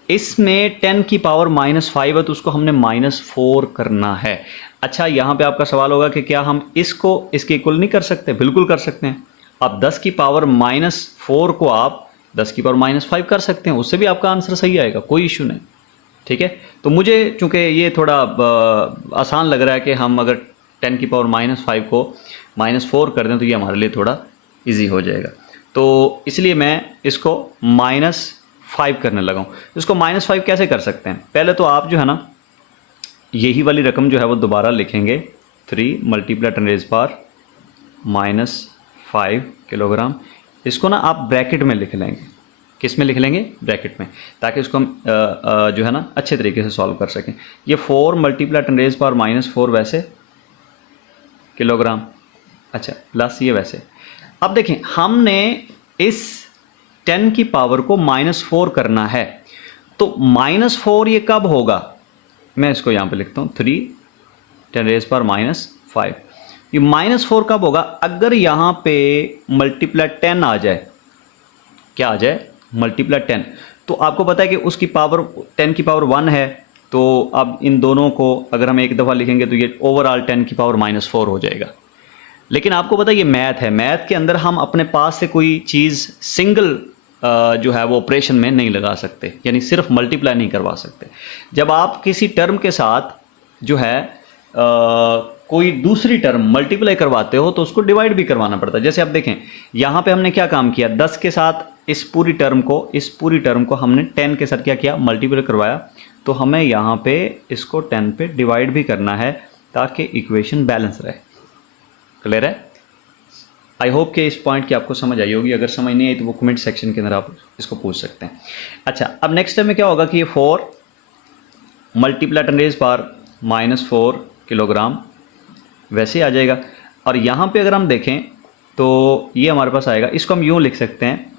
इसमें 10 की पावर -5 है, तो उसको हमने -4 करना है। अच्छा, यहाँ पे आपका सवाल होगा कि क्या हम इसको इसके इक्वल नहीं कर सकते? बिल्कुल कर सकते हैं। आप 10 की पावर -4 को आप 10 की पावर -5 कर सकते हैं, उससे भी आपका आंसर सही आएगा, कोई इशू नहीं, ठीक है। तो मुझे चूंकि ये थोड़ा आसान लग रहा है कि हम अगर 10 की पावर -5 को -4 कर दें तो ये हमारे लिए थोड़ा इजी हो जाएगा, तो इसलिए मैं इसको -5 करने लगा हूँ। इसको -5 कैसे कर सकते हैं? पहले तो आप जो है ना, यही वाली रकम जो है वो दोबारा लिखेंगे, 3 मल्टीप्लाई 10⁻⁻5 किलोग्राम। इसको ना आप ब्रैकेट में लिख लेंगे। किस में लिख लेंगे? ब्रैकेट में, ताकि इसको हम जो है ना अच्छे तरीके से सॉल्व कर सकें। ये 4 मल्टीप्लाई 10⁻⁻4 वैसे किलोग्राम, अच्छा, प्लस ये वैसे। अब देखें, हमने इस 10 की पावर को -4 करना है, तो -4 ये कब होगा? मैं इसको यहाँ पे लिखता हूँ 3 10⁻⁻5। ये -4 कब होगा? अगर यहाँ पे मल्टीप्लाई 10 आ जाए। क्या आ जाए? मल्टीप्लाई 10। तो आपको पता है कि उसकी पावर 10 की पावर 1 है, तो अब इन दोनों को अगर हम एक दफ़ा लिखेंगे तो ये ओवरऑल 10 की पावर -4 हो जाएगा। लेकिन आपको पता है ये मैथ है, मैथ के अंदर हम अपने पास से कोई चीज़ सिंगल जो है वो ऑपरेशन में नहीं लगा सकते, यानी सिर्फ मल्टीप्लाई नहीं करवा सकते। जब आप किसी टर्म के साथ जो है कोई दूसरी टर्म मल्टीप्लाई करवाते हो तो उसको डिवाइड भी करवाना पड़ता है। जैसे आप देखें, यहाँ पे हमने क्या काम किया, 10 के साथ इस पूरी टर्म को हमने 10 के साथ क्या किया? मल्टीप्लाई करवाया। तो हमें यहाँ पे इसको 10 पे डिवाइड भी करना है, ताकि इक्वेशन बैलेंस रहे। क्लियर है? आई होप कि इस पॉइंट की आपको समझ आई होगी। अगर समझ नहीं आई तो वो कमेंट सेक्शन के अंदर आप इसको पूछ सकते हैं। अच्छा, अब नेक्स्ट टाइम में क्या होगा कि ये 4 मल्टीप्लाई 10 रेज़ पावर -4 किलोग्राम वैसे आ जाएगा। और यहाँ पे अगर हम देखें तो ये हमारे पास आएगा, इसको हम यूँ लिख सकते हैं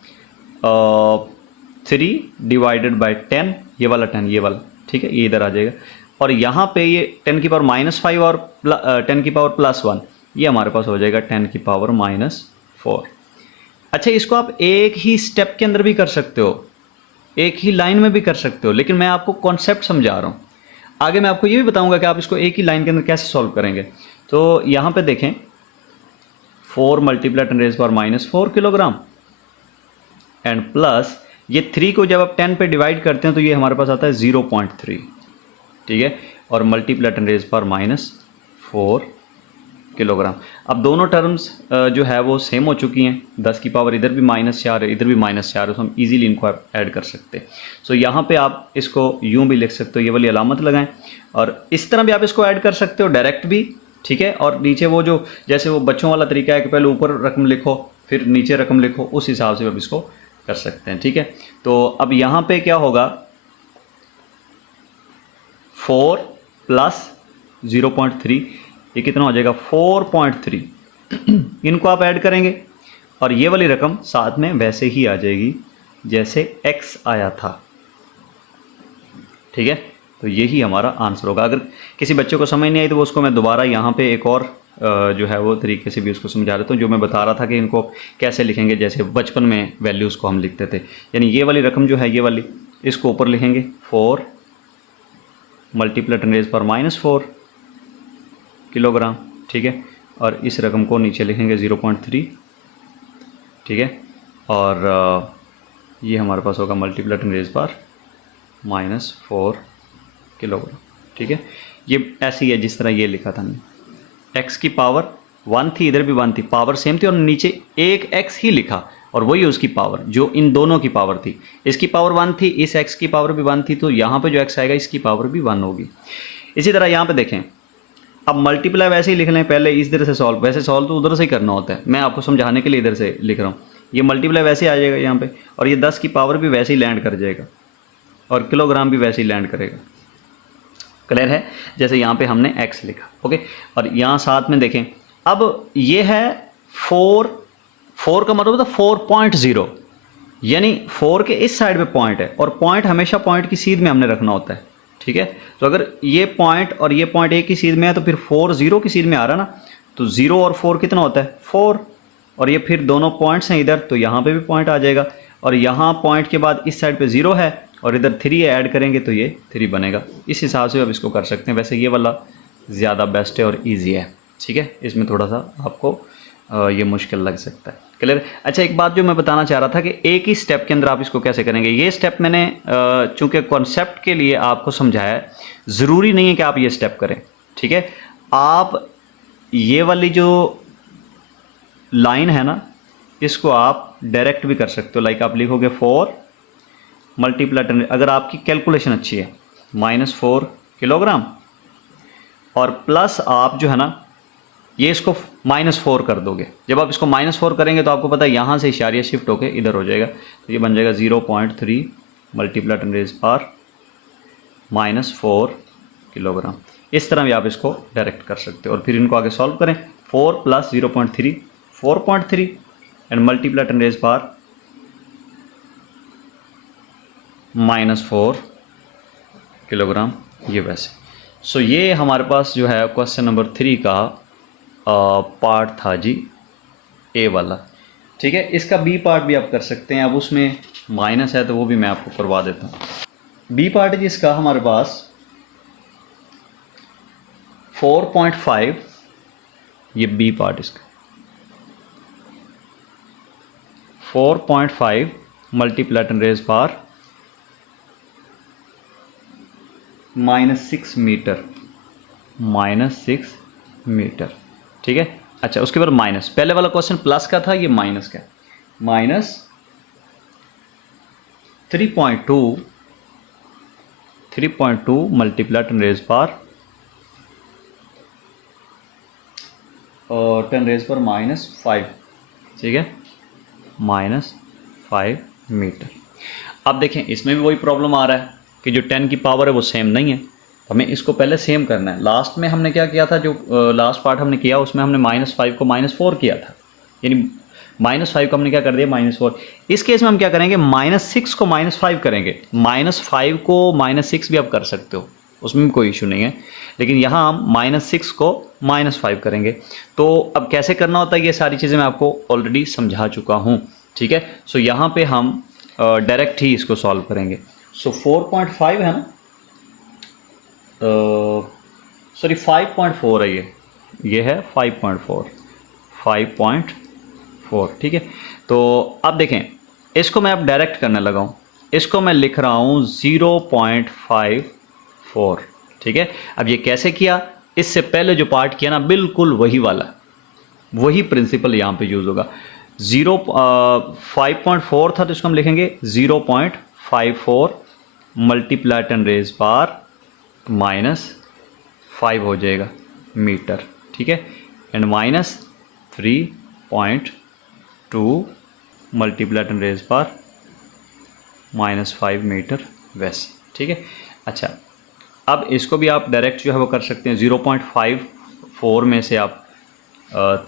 3 डिवाइडेड बाई 10, ये वाला 10, ये वाला, ठीक है, ये इधर आ जाएगा। और यहाँ पे ये 10 की पावर -5 और 10 की पावर +1, ये हमारे पास हो जाएगा 10 की पावर -4। अच्छा, इसको आप एक ही स्टेप के अंदर भी कर सकते हो, एक ही लाइन में भी कर सकते हो, लेकिन मैं आपको कॉन्सेप्ट समझा रहा हूँ। आगे मैं आपको ये भी बताऊंगा कि आप इसको एक ही लाइन के अंदर कैसे सॉल्व करेंगे। तो यहाँ पे देखें 4 multiply 10 raise power -4 kilogram and plus ये 3 को जब आप 10 पे डिवाइड करते हैं तो ये हमारे पास आता है 0.3, ठीक है, और मल्टीप्लाई 10 रेज़ पावर -4 किलोग्राम। अब दोनों टर्म्स जो है वो सेम हो चुकी हैं। 10 की पावर इधर भी -4 है, इधर भी -4 है, तो हम इजीली इनको ऐड कर सकते हैं। सो यहाँ पे आप इसको यूँ भी लिख सकते हो, ये वाली अलामत लगाएं, और इस तरह भी आप इसको ऐड कर सकते हो डायरेक्ट भी, ठीक है। और नीचे वो जो जैसे वो बच्चों वाला तरीका है कि पहले ऊपर रकम लिखो फिर नीचे रकम लिखो, उस हिसाब से आप इसको कर सकते हैं, ठीक है। तो अब यहाँ पे क्या होगा, 4 + 0.3, ये कितना हो जाएगा 4.3। इनको आप ऐड करेंगे और ये वाली रकम साथ में वैसे ही आ जाएगी जैसे x आया था, ठीक है। तो यही हमारा आंसर होगा। अगर किसी बच्चे को समझ नहीं आई तो वो उसको मैं दोबारा यहाँ पे एक और जो है वो तरीके से भी उसको समझा देता हूँ, जो मैं बता रहा था कि इनको कैसे लिखेंगे, जैसे बचपन में वैल्यूज़ को हम लिखते थे। यानी ये वाली रकम जो है, ये वाली, इसको ऊपर लिखेंगे 4 मल्टीप्लाई 10 रेज़ पावर -4 किलोग्राम, ठीक है, और इस रकम को नीचे लिखेंगे 0.3, ठीक है, और ये हमारे पास होगा मल्टीप्लाई 10 रेज़ पावर -4 किलोग्राम, ठीक है। ये ऐसे ही है जिस तरह ये लिखा था मैंने। x की पावर 1 थी, इधर भी 1 थी, पावर सेम थी, और नीचे एक x ही लिखा और वही उसकी पावर जो इन दोनों की पावर थी। इसकी पावर 1 थी, इस x की पावर भी 1 थी, तो यहाँ पे जो x आएगा इसकी पावर भी 1 होगी। इसी तरह यहाँ पे देखें, अब मल्टीप्लाई वैसे ही लिख लें, पहले इस तरह से सॉल्व, वैसे सॉल्व तो उधर से ही करना होता है, मैं आपको समझाने के लिए इधर से लिख रहा हूँ। ये मल्टीप्लाई वैसे आ जाएगा यहाँ पे, और ये 10 की पावर भी वैसे ही लैंड कर जाएगा, और किलोग्राम भी वैसे ही लैंड करेगा। क्लियर है? जैसे यहाँ पे हमने x लिखा, ओके। और यहाँ साथ में देखें, अब ये है 4 का मतलब होता है 4.0, यानी 4 के इस साइड पे पॉइंट है, और पॉइंट हमेशा पॉइंट की सीध में हमने रखना होता है, ठीक है। तो अगर ये पॉइंट और ये पॉइंट एक ही सीध में है तो फिर 4 0 की सीध में आ रहा ना, तो 0 और 4 कितना होता है 4, और ये फिर दोनों पॉइंट्स हैं इधर, तो यहाँ पे भी पॉइंट आ जाएगा, और यहाँ पॉइंट के बाद इस साइड पे 0 है और इधर 3 ऐड करेंगे तो ये 3 बनेगा। इस हिसाब से आप इसको कर सकते हैं। वैसे ये वाला ज़्यादा बेस्ट है और ईजी है, ठीक है। इसमें थोड़ा सा आपको ये मुश्किल लग सकता है। क्लियर? अच्छा, एक बात जो मैं बताना चाह रहा था कि एक ही स्टेप के अंदर आप इसको कैसे करेंगे। ये स्टेप मैंने चूँकि कॉन्सेप्ट के लिए आपको समझाया है, ज़रूरी नहीं है कि आप ये स्टेप करें, ठीक है। आप ये वाली जो लाइन है ना, इसको आप डायरेक्ट भी कर सकते हो। लाइक आप लिखोगे 4 मल्टीप्लाई 10, अगर आपकी कैलकुलेशन अच्छी है, -4 किलोग्राम, और प्लस आप जो है ना ये इसको -4 कर दोगे। जब आप इसको -4 करेंगे तो आपको पता है यहाँ से इशारिया शिफ्ट होके इधर हो जाएगा, तो ये बन जाएगा 0.3 मल्टीप्लाई 10 रेज़ पावर -4 किलोग्राम। इस तरह भी आप इसको डायरेक्ट कर सकते हो, और फिर इनको आगे सॉल्व करें। 4 + 0.3 4.3 and multiply 10 raise power -4 kilogram, ये वैसे। सो ये हमारे पास जो है क्वेश्चन नंबर 3 का पार्ट था जी, ए वाला, ठीक है। इसका बी पार्ट भी आप कर सकते हैं। अब उसमें माइनस है तो वो भी मैं आपको करवा देता हूँ। बी पार्ट जी इसका हमारे पास 4.5, ये बी पार्ट इसका 4.5 multiply 10 raise power -6 metre, -6 metre, ठीक है। अच्छा, उसके बाद माइनस, पहले वाला क्वेश्चन प्लस का था, ये माइनस का, -3.2 मल्टीप्लाई 10 रेज़ पावर 10 रेज पर -5, ठीक है, -5 मीटर। अब देखें इसमें भी वही प्रॉब्लम आ रहा है कि जो 10 की पावर है वो सेम नहीं है, हमें इसको पहले सेम करना है। लास्ट में हमने क्या किया था, जो लास्ट पार्ट हमने किया उसमें हमने -5 को -4 किया था, यानी -5 को हमने क्या कर दिया -4। इस केस में हम क्या करेंगे, -6 को -5 करेंगे। -5 को -6 भी आप कर सकते हो, उसमें भी कोई इशू नहीं है, लेकिन यहाँ हम -6 को -5 करेंगे। तो अब कैसे करना होता है ये सारी चीज़ें मैं आपको ऑलरेडी समझा चुका हूँ, ठीक है। सो यहाँ पे हम डायरेक्ट ही इसको सॉल्व करेंगे। सो 4.5 है ना, सॉरी 5.4 है, ये है 5.4, ठीक है। तो अब देखें इसको मैं अब डायरेक्ट करने लगा हूँ, इसको मैं लिख रहा हूँ 0.54, ठीक है। अब ये कैसे किया, इससे पहले जो पार्ट किया ना बिल्कुल वही वाला, वही प्रिंसिपल यहाँ पे यूज़ होगा। 5.4 था तो इसको हम लिखेंगे 0.54 मल्टीप्लाई 10 रेज पावर -5 हो जाएगा मीटर, ठीक है, and -3.2 multiply 10 raise power -5 metre वैसे, ठीक है। अच्छा, अब इसको भी आप डायरेक्ट जो है वो कर सकते हैं। 0.54 में से आप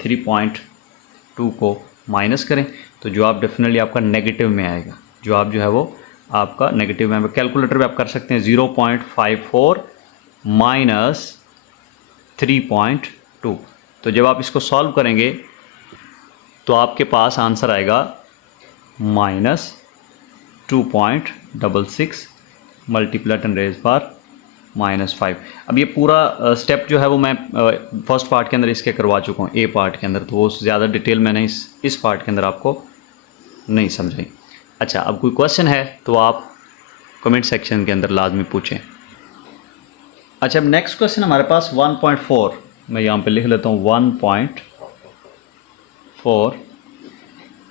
3.2 को माइनस करें तो जवाब डेफिनेटली आपका नेगेटिव में आएगा, जवाब जो है वो आपका नेगेटिव में। कैलकुलेटर पे आप कर सकते हैं 0.54 माइनस 3.2। तो जब आप इसको सॉल्व करेंगे तो आपके पास आंसर आएगा -2.66 मल्टीप्लाई 10 रेज पावर -5। अब ये पूरा स्टेप जो है वो मैं फर्स्ट पार्ट के अंदर इसके करवा चुका हूँ, ए पार्ट के अंदर, तो वो ज़्यादा डिटेल मैंने इस पार्ट के अंदर आपको नहीं समझाई। अच्छा, अब कोई क्वेश्चन है तो आप कमेंट सेक्शन के अंदर लाजमी पूछें। अच्छा, अब नेक्स्ट क्वेश्चन हमारे पास 1.4, मैं यहाँ पे लिख लेता हूँ 1.4।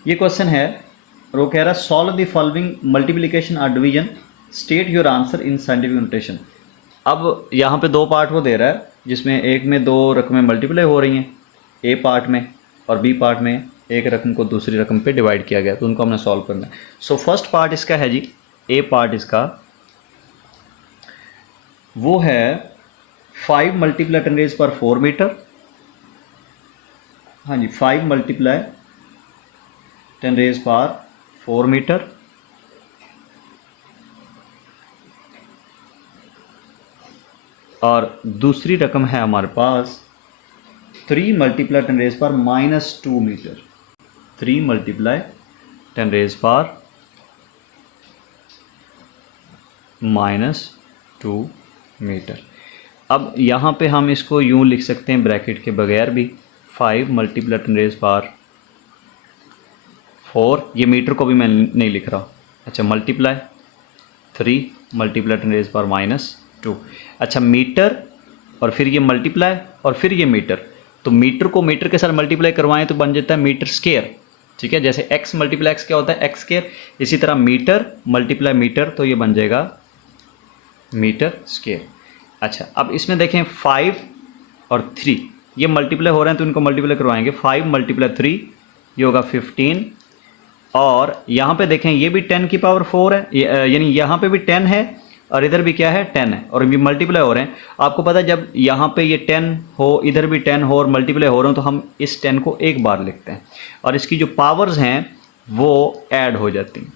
ये क्वेश्चन है और वो कह रहा है सॉल्व द फॉलोइंग मल्टीप्लिकेशन और division, state your answer in scientific notation. अब यहाँ पे दो पार्ट वो दे रहा है जिसमें एक में दो रकमें मल्टीप्लाई हो रही हैं ए पार्ट में, और बी पार्ट में एक रकम को दूसरी रकम पे डिवाइड किया गया, तो उनको हमने सॉल्व करना है। सो फर्स्ट पार्ट इसका है जी, ए पार्ट इसका वो है 5 मल्टीप्लाई 10 रेज पर 4 मीटर। हाँ जी, 5 मल्टीप्लाई 10 रेज पर 4 मीटर, और दूसरी रकम है हमारे पास 3 मल्टीप्लाई 10 रेज पर -2 मीटर। 3 मल्टीप्लाई 10 रेज पर -2 मीटर। अब यहाँ पे हम इसको यूँ लिख सकते हैं ब्रैकेट के बगैर भी, 5 मल्टीप्लाई 10 रेज पर 4, ये मीटर को भी मैं नहीं लिख रहा। अच्छा, मल्टीप्लाई 3 मल्टीप्लाई 10 रेज पर -2। अच्छा, मीटर और फिर ये मल्टीप्लाई और फिर ये मीटर, तो मीटर को मीटर के साथ मल्टीप्लाई करवाएं तो बन जाता है मीटर स्क्वायर, ठीक है। जैसे x मल्टीप्लाई x क्या होता है, x स्क्वायर, इसी तरह मीटर मल्टीप्लाई मीटर तो ये बन जाएगा मीटर स्क्वायर। अच्छा, अब इसमें देखें 5 और 3 ये मल्टीप्लाई हो रहे हैं तो इनको मल्टीप्लाई करवाएंगे। 5 मल्टीप्लाई 3 ये होगा 15, और यहाँ पे देखें ये भी 10 की पावर 4 है, यानी यहाँ पे भी 10 है और इधर भी क्या है 10 है, और ये मल्टीप्लाई हो रहे हैं। आपको पता है जब यहाँ पे ये 10 हो, इधर भी 10 हो और मल्टीप्लाई हो रहे हो तो हम इस 10 को एक बार लिखते हैं और इसकी जो पावर्स हैं वो ऐड हो जाती हैं।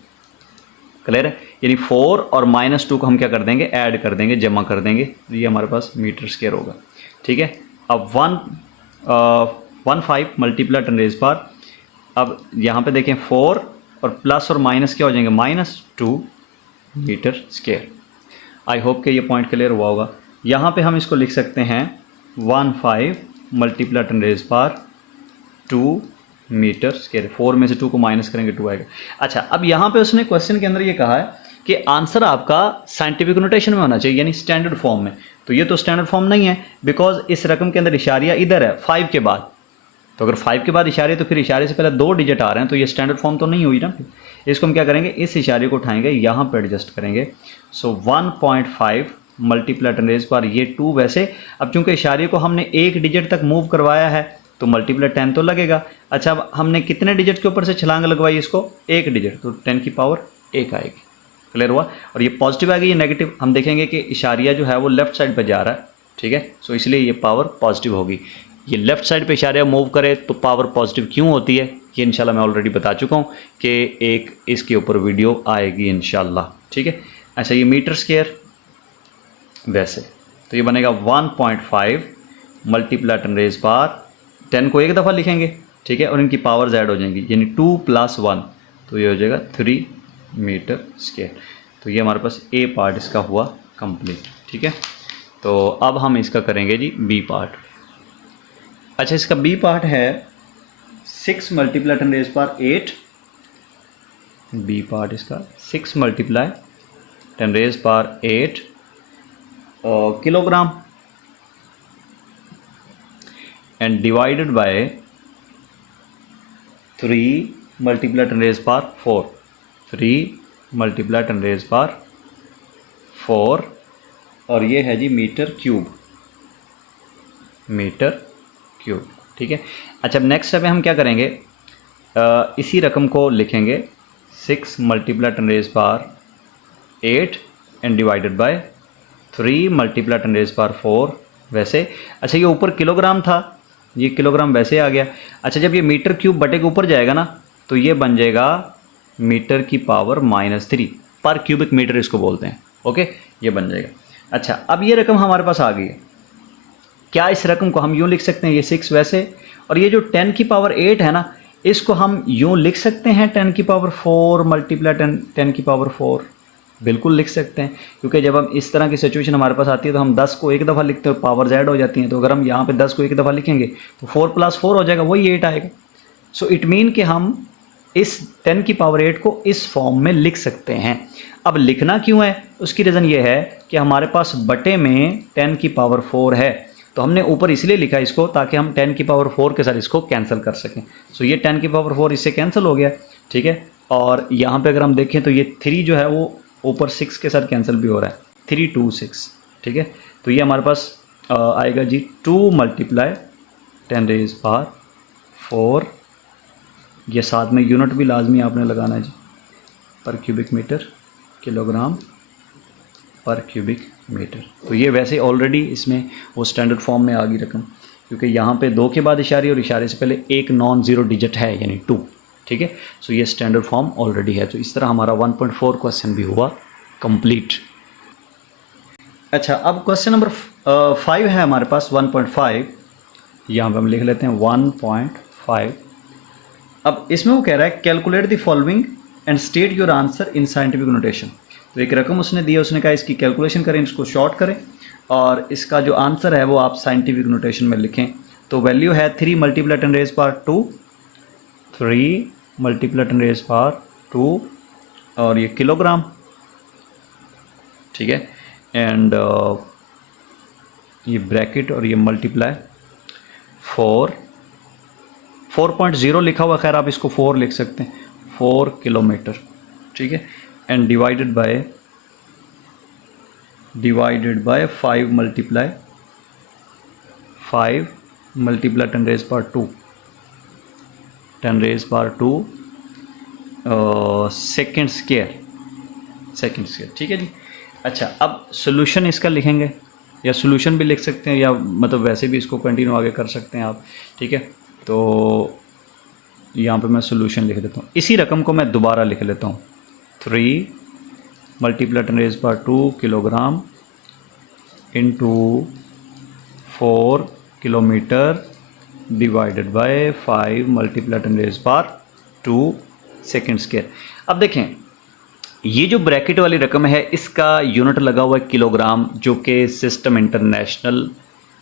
क्लियर है, यानी 4 और -2 को हम क्या कर देंगे, ऐड कर देंगे, जमा कर देंगे, तो ये हमारे पास मीटर स्क्वायर होगा, ठीक है। अब 1.5 मल्टीप्लाई 10 रेज पर, अब यहाँ पे देखें 4 और प्लस और माइनस क्या हो जाएंगे, -2 मीटर स्क्वायर। आई होप कि ये पॉइंट क्लियर हुआ होगा। यहाँ पे हम इसको लिख सकते हैं 1.5 मल्टीप्लाई 10 रेज पर 2 मीटर स्क्वायर। 4 में से 2 को माइनस करेंगे 2 आएगा। अच्छा, अब यहाँ पे उसने क्वेश्चन के अंदर ये कहा है कि आंसर आपका साइंटिफिक नोटेशन में होना चाहिए, यानी स्टैंडर्ड फॉर्म में। तो ये तो स्टैंडर्ड फॉर्म नहीं है, बिकॉज इस रकम के अंदर इशारिया इधर है 5 के बाद, तो अगर 5 के बाद इशारे तो फिर इशारे से पहले 2 डिजिट आ रहे हैं, तो ये स्टैंडर्ड फॉर्म तो नहीं हुई ना। इसको हम क्या करेंगे, इस इशारे को उठाएंगे, यहाँ पर एडजस्ट करेंगे। सो 1.5 मल्टीप्लाई 10 रेज पर ये 2 वैसे, अब चूंकि इशारे को हमने एक डिजिट तक मूव करवाया है तो मल्टीप्लाई 10 तो लगेगा। अच्छा, अब हमने कितने डिजिट के ऊपर से छलांग लगवाई इसको, एक डिजिट, तो 10 की पावर 1 आएगी। क्लियर हुआ। और ये पॉजिटिव आ गई, ये नेगेटिव, हम देखेंगे कि इशारिया जो है वो लेफ्ट साइड पे जा रहा है, ठीक है। सो इसलिए ये पावर पॉजिटिव होगी। ये लेफ्ट साइड पे इशारिया मूव करे तो पावर पॉजिटिव क्यों होती है, ये इंशाल्लाह मैं ऑलरेडी बता चुका हूँ कि एक इसके ऊपर वीडियो आएगी इंशाल्लाह, ठीक है। अच्छा, ये मीटर स्क्वायर वैसे तो ये बनेगा 1.5 मल्टीप्लाई 10 रेज़ पावर 10 को एक दफ़ा लिखेंगे, ठीक है, और इनकी पावर्स ऐड हो जाएंगी, यानी 2 + 1, तो ये हो जाएगा 3 मीटर स्क्वायर। तो ये हमारे पास ए पार्ट इसका हुआ कंप्लीट, ठीक है। तो अब हम इसका करेंगे जी बी पार्ट। अच्छा, इसका बी पार्ट है 6 multiply 10 raise power 8, B part इसका 6 multiply 10 raise power 8 kilogram and divided by 3 multiply 10 raised power 4, 3 multiply 10 raised power 4, और ये है जी मीटर क्यूब, मीटर क्यूब, ठीक है। अच्छा, अब नेक्स्ट स्टेप में हम क्या करेंगे, इसी रकम को लिखेंगे 6 multiply 10 raise power 8 and divided by 3 multiply 10 raise power 4 वैसे। अच्छा, ये ऊपर किलोग्राम था, ये किलोग्राम वैसे आ गया। अच्छा, जब ये मीटर क्यूब बटे के ऊपर जाएगा ना तो ये बन जाएगा मीटर की पावर -3 पर क्यूबिक मीटर इसको बोलते हैं, ओके, ये बन जाएगा। अच्छा, अब ये रकम हमारे पास आ गई है। क्या इस रकम को हम यूँ लिख सकते हैं, ये 6 वैसे, और ये जो 10 की पावर 8 है ना, इसको हम यूँ लिख सकते हैं 10 की पावर 4 मल्टीप्लाई 10 की पावर 4, बिल्कुल लिख सकते हैं, क्योंकि जब हम इस तरह की सिचुएशन हमारे पास आती है तो हम 10 को एक दफ़ा लिखते हैं और पावर ऐड हो जाती हैं। तो अगर हम यहाँ पे 10 को एक दफ़ा लिखेंगे तो 4 + 4 हो जाएगा, वही 8 आएगा। सो इट मीन कि हम इस 10 की पावर 8 को इस फॉर्म में लिख सकते हैं। अब लिखना क्यों है, उसकी रीज़न ये है कि हमारे पास बटे में 10 की पावर 4 है, तो हमने ऊपर इसलिए लिखा इसको ताकि हम 10 की पावर 4 के साथ इसको कैंसिल कर सकें। सो ये 10 की पावर 4 इससे कैंसिल हो गया, ठीक है। और यहाँ पर अगर हम देखें तो ये 3 जो है वो ऊपर 6 के साथ कैंसिल भी हो रहा है, 3 2 6, ठीक है। तो ये हमारे पास आएगा जी 2 मल्टीप्लाई 10 रेज़ पावर 4, ये साथ में यूनिट भी लाजमी आपने लगाना है जी, पर क्यूबिक मीटर, किलोग्राम पर क्यूबिक मीटर। तो ये वैसे ऑलरेडी इसमें वो स्टैंडर्ड फॉर्म में आ गई रकम, क्योंकि यहाँ पे 2 के बाद इशारे और इशारे से पहले एक नॉन ज़ीरो डिजिट है यानी 2, ठीक है। सो ये स्टैंडर्ड फॉर्म ऑलरेडी है। तो इस तरह हमारा 1.4 क्वेश्चन भी हुआ कंप्लीट। अच्छा, अब क्वेश्चन नंबर 5 है हमारे पास 1.5, यहाँ पे हम लिख लेते हैं 1.5। अब इसमें वो कह रहा है calculate the following and state your answer in scientific notation. तो एक रकम उसने दिया, उसने कहा इसकी कैलकुलेशन करें, इसको शॉर्ट करें और इसका जो आंसर है वो आप साइंटिफिक नोटेशन में लिखें। तो वैल्यू है 3 multiply 10 raise power 2, 3 multiply 10 raise power 2, और ये किलोग्राम, ठीक है। एंड ये ब्रैकेट और ये मल्टीप्लाई 4.0 लिखा हुआ, खैर आप इसको 4 लिख सकते हैं, 4 किलोमीटर, ठीक है। And divided by 5 multiply 10 raise power 2, 10 raise power 2 second square, ठीक है जी। अच्छा, अब सोल्यूशन इसका लिखेंगे, या सोल्यूशन भी लिख सकते हैं, या मतलब वैसे भी इसको कंटिन्यू आगे कर सकते हैं आप, ठीक है। तो यहाँ पे मैं सोल्यूशन लिख देता हूँ, इसी रकम को मैं दोबारा लिख लेता हूँ, 3 multiply 10 raise power 2 kilogram into 4 kilometre divided by 5 multiply 10 raise power 2 second square. अब देखें, ये जो ब्रैकेट वाली रकम है इसका यूनिट लगा हुआ है किलोग्राम, जो कि सिस्टम इंटरनेशनल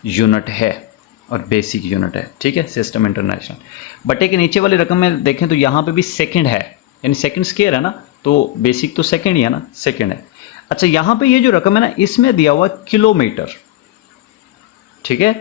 यूनिट है और बेसिक यूनिट है, ठीक है, सिस्टम इंटरनेशनल। बटे के नीचे वाली रकम में देखें तो यहाँ पे भी सेकंड है, यानी सेकंड स्क्वायर है ना, तो बेसिक तो सेकंड ही है ना, सेकंड है। अच्छा, यहाँ पे ये जो रकम है ना इसमें दिया हुआ किलोमीटर, ठीक है।